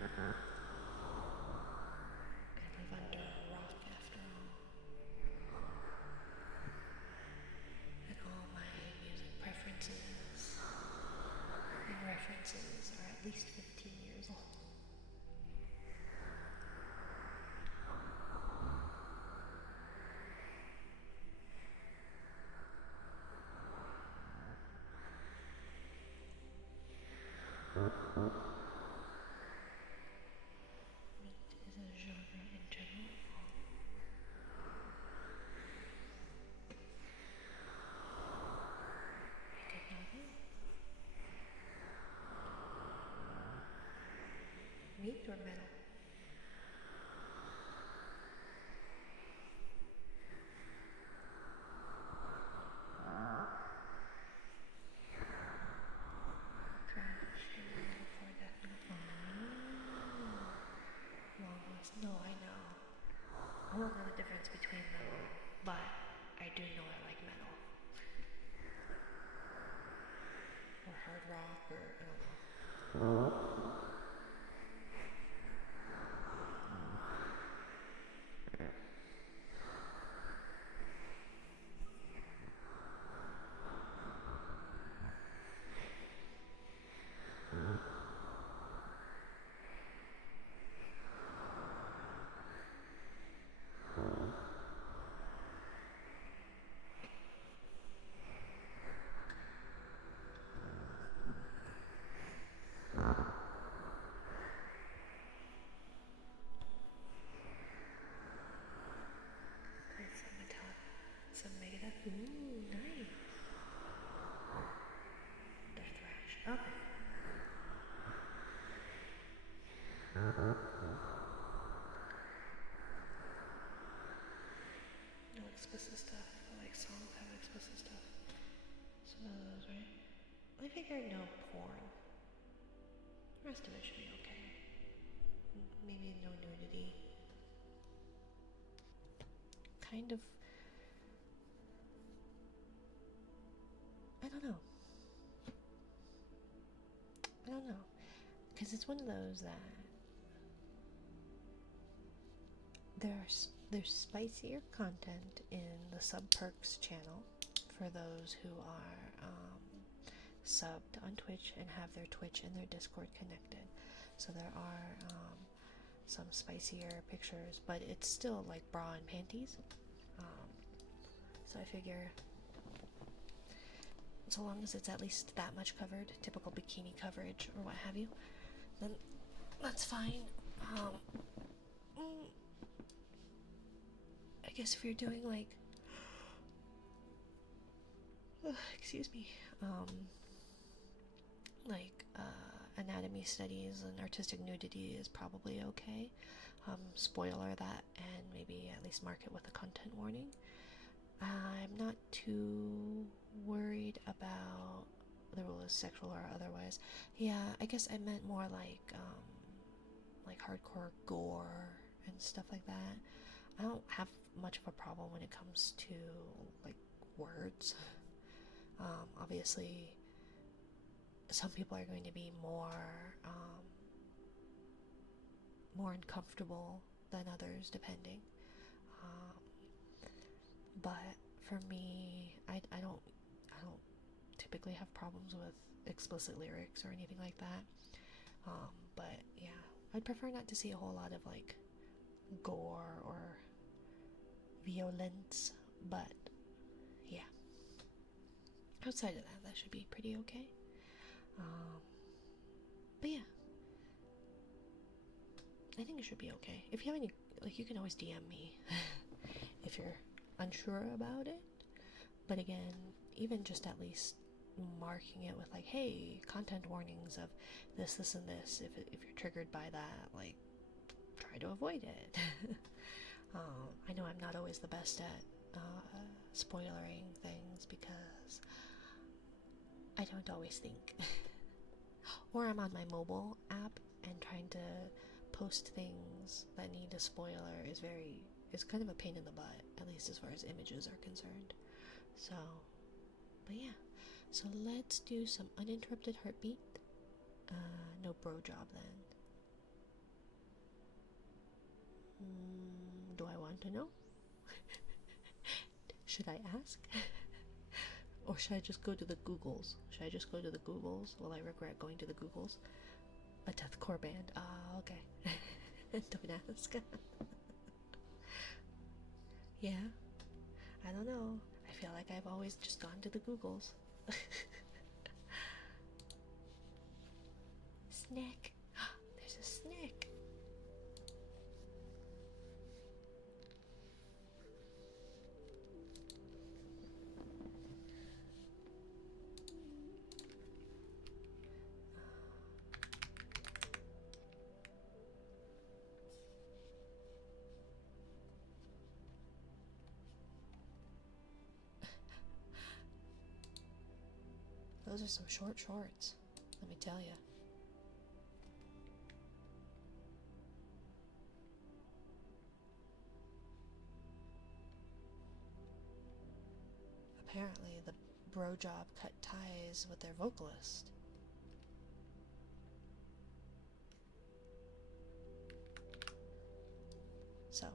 I live under a rock after all. And all my music preferences and references are at least 15 years old. Meat is a genre in general. I did not know. Meat or metal? Trash and before death metal. Long ones. No, I know. I don't know the difference between them, but I do know I like metal. Or hard rock, or I don't know. figured no porn. The rest of it should be okay. Maybe no nudity. Kind of. I don't know. I don't know. Because it's one of those that there's spicier content in the sub perks channel for those who are subbed on Twitch and have their Twitch and their Discord connected. So there are some spicier pictures, but it's still like bra and panties. So I figure, so long as it's at least that much covered, typical bikini coverage or what have you, then that's fine. I guess if you're doing like, excuse me, like anatomy studies and artistic nudity is probably okay. Spoiler that, and maybe at least mark it with a content warning. I'm not too worried about the rule is sexual or otherwise. Yeah, I guess I meant more like hardcore gore and stuff like that. I don't have much of a problem when it comes to like words. Obviously, some people are going to be more uncomfortable than others, depending. But for me, I don't typically have problems with explicit lyrics or anything like that. But yeah, I'd prefer not to see a whole lot of like gore or violence. But yeah, outside of that, that should be pretty okay. But yeah, I think it should be okay. If you have any, like, you can always DM me if you're unsure about it. But again, even just at least marking it with like, hey, content warnings of this, this, and this. If you're triggered by that, like, try to avoid it. I know I'm not always the best at spoilering things because I don't always think. Or I'm on my mobile app and trying to post things that need a spoiler is kind of a pain in the butt, at least as far as images are concerned. So, but yeah. So let's do some uninterrupted heartbeat. No bro job then. Do I want to know? Should I ask? Or should I just go to the Googles? Should I just go to the Googles? Will I regret going to the Googles? A deathcore band. Ah, okay. Don't ask. Yeah. I don't know. I feel like I've always just gone to the Googles. Snack. There's a snack. Those are some short shorts, let me tell you. Apparently, the bro job cut ties with their vocalist. So,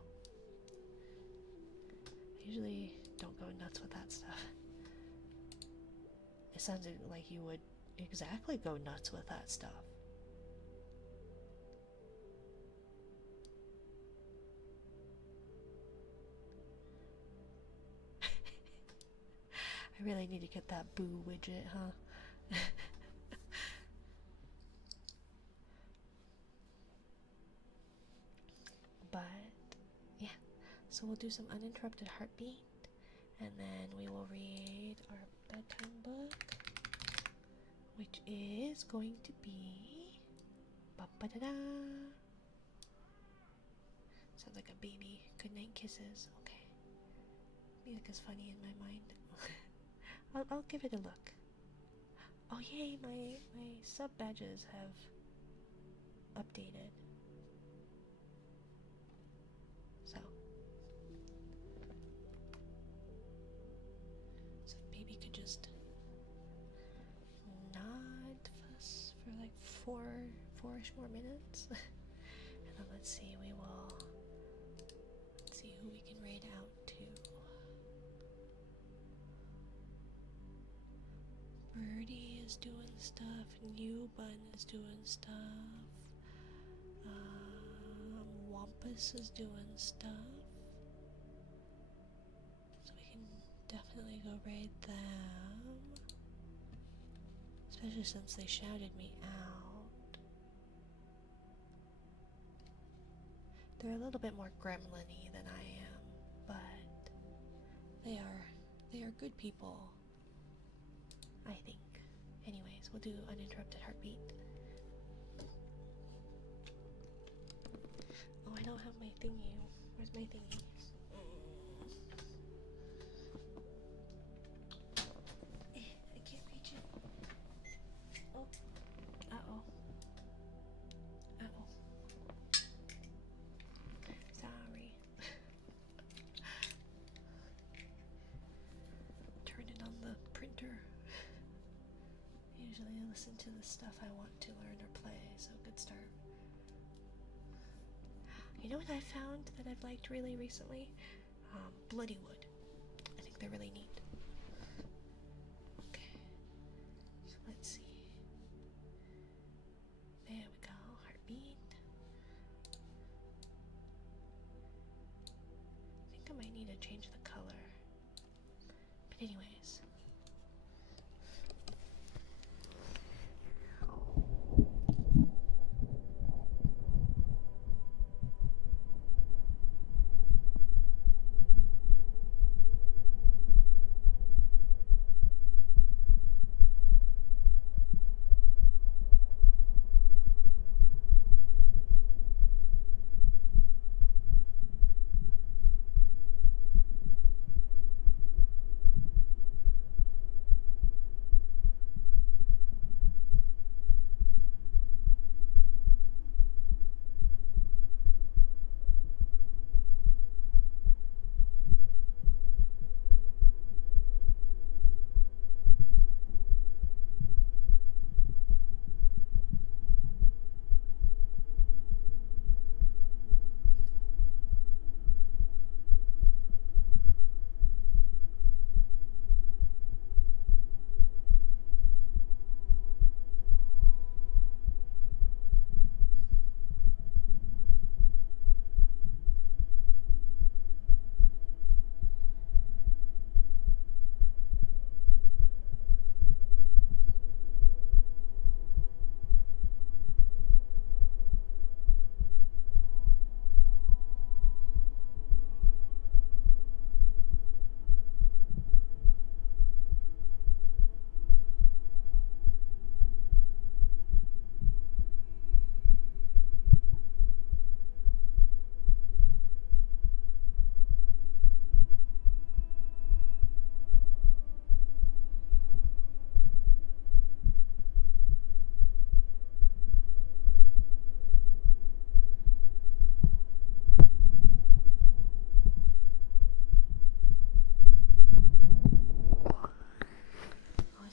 I usually don't go nuts with that stuff. It sounded like you would exactly go nuts with that stuff. I really need to get that boo widget, huh? But yeah, so we'll do some uninterrupted heartbeat, and then we will read our bedtime book, which is going to be ba-ba-da-da. Sounds like a baby. Goodnight kisses. Okay. Music is funny in my mind. I'll give it a look. Oh yay, my sub badges have updated. So if baby could just not fuss for like four-ish more minutes. And then let's see, let's see who we can raid out to. Birdie is doing stuff, New Bun is doing stuff, Wampus is doing stuff. So we can definitely go raid them. Especially since they shouted me out. They're a little bit more gremlin-y than I am, but they are good people, I think. Anyways, we'll do uninterrupted heartbeat. Oh, I don't have my thingy. Where's my thingy? I can't reach it. Oh. Uh-oh. Uh-oh. Sorry. Turn it on the printer. Usually I listen to the stuff I want to learn or play, so good start. You know what I found that I've liked really recently? Bloodywood. I think they're really neat. Okay. So let's see. There we go. Heartbeat. I think I might need to change the color. But anyways.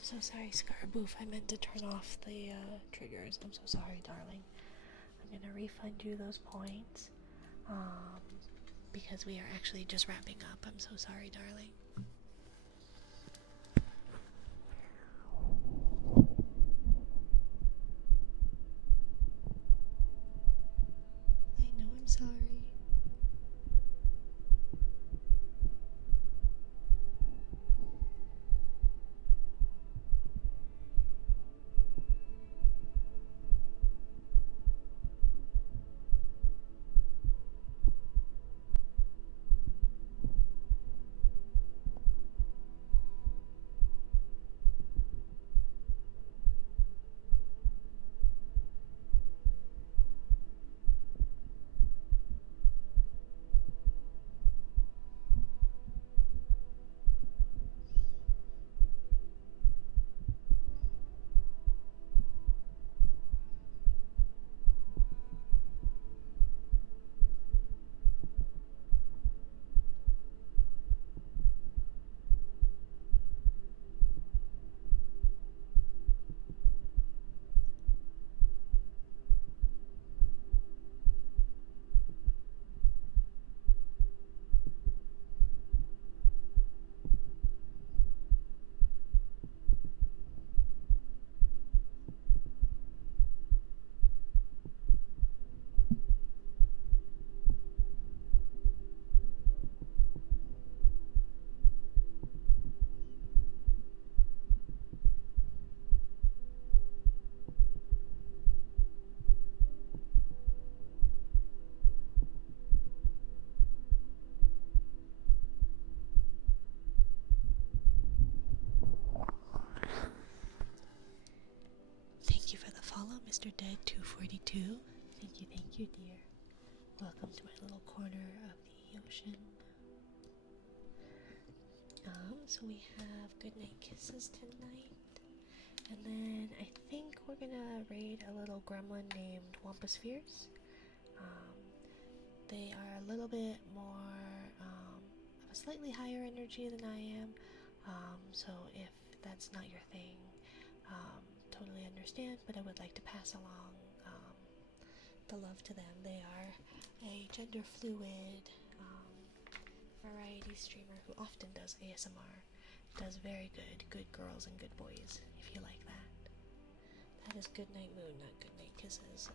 So sorry, Scaraboof. I meant to turn off the triggers. I'm so sorry, darling. I'm gonna refund you those points. Because we are actually just wrapping up. I'm so sorry, darling. I know I'm sorry. Mr. Dead 242. Thank you, dear. Welcome to my little corner of the ocean. So we have Goodnight Kisses tonight. And then I think we're gonna raid a little gremlin named Wampus Fierce. They are a little bit more of a slightly higher energy than I am. So if that's not your thing, totally understand, but I would like to pass along the love to them. They are a gender fluid variety streamer who often does ASMR. Does very good girls and good boys, if you like that. That is Goodnight Moon, not Goodnight Kisses.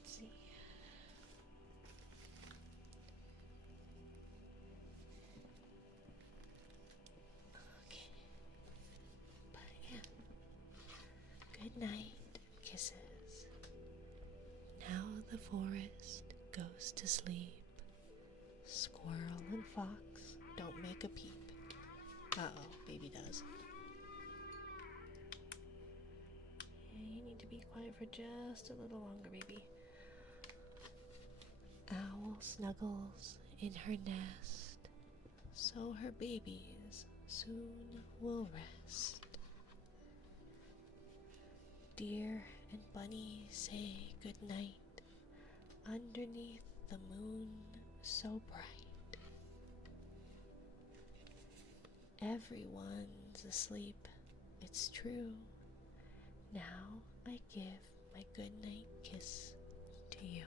Let's see. Okay. But yeah. Goodnight Kisses. Now the forest goes to sleep. Squirrel and fox don't make a peep. Uh-oh, baby does. Yeah, you need to be quiet for just a little longer, baby. Owl snuggles in her nest, so her babies soon will rest. Deer and bunny say goodnight underneath the moon so bright. Everyone's asleep, it's true. Now I give my goodnight kiss to you.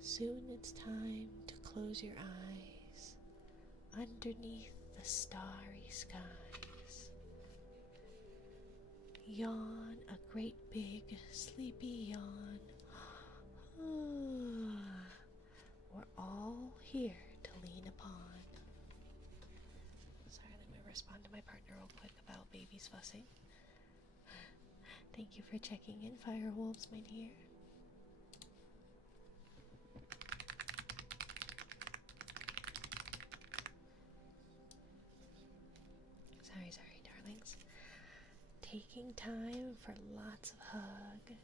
Soon it's time to close your eyes underneath the starry skies. Yawn a great big sleepy yawn. We're all here to lean upon. Sorry, let me respond to my partner real quick about babies fussing. Thank you for checking in, Firewolves, my dear. Sorry, darlings. Taking time for lots of hug,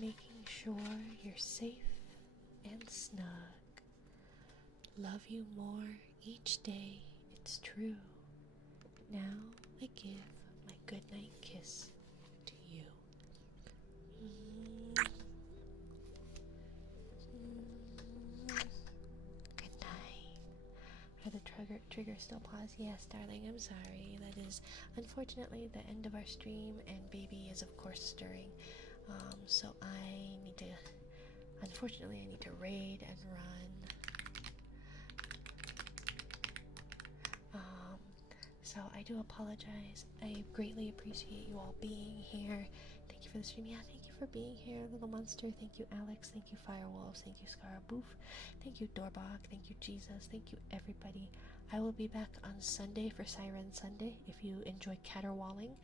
making sure you're safe and snug. Love you more each day, it's true. Now I give my goodnight kiss to you. Good night. Are the trigger still paused? Yes, darling, I'm sorry. That is unfortunately the end of our stream, and baby is of course stirring. So unfortunately I need to raid and run. So I do apologize. I greatly appreciate you all being here. Thank you for the stream. Yeah, thank you for being here, Little Monster. Thank you, Alex. Thank you, Firewolves. Thank you, Scaraboof. Thank you, Dorbach. Thank you, Jesus. Thank you, everybody. I will be back on Sunday for Siren Sunday. If you enjoy caterwauling,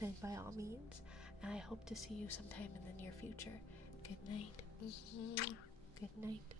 then by all means. I hope to see you sometime in the near future. Good night. Good night.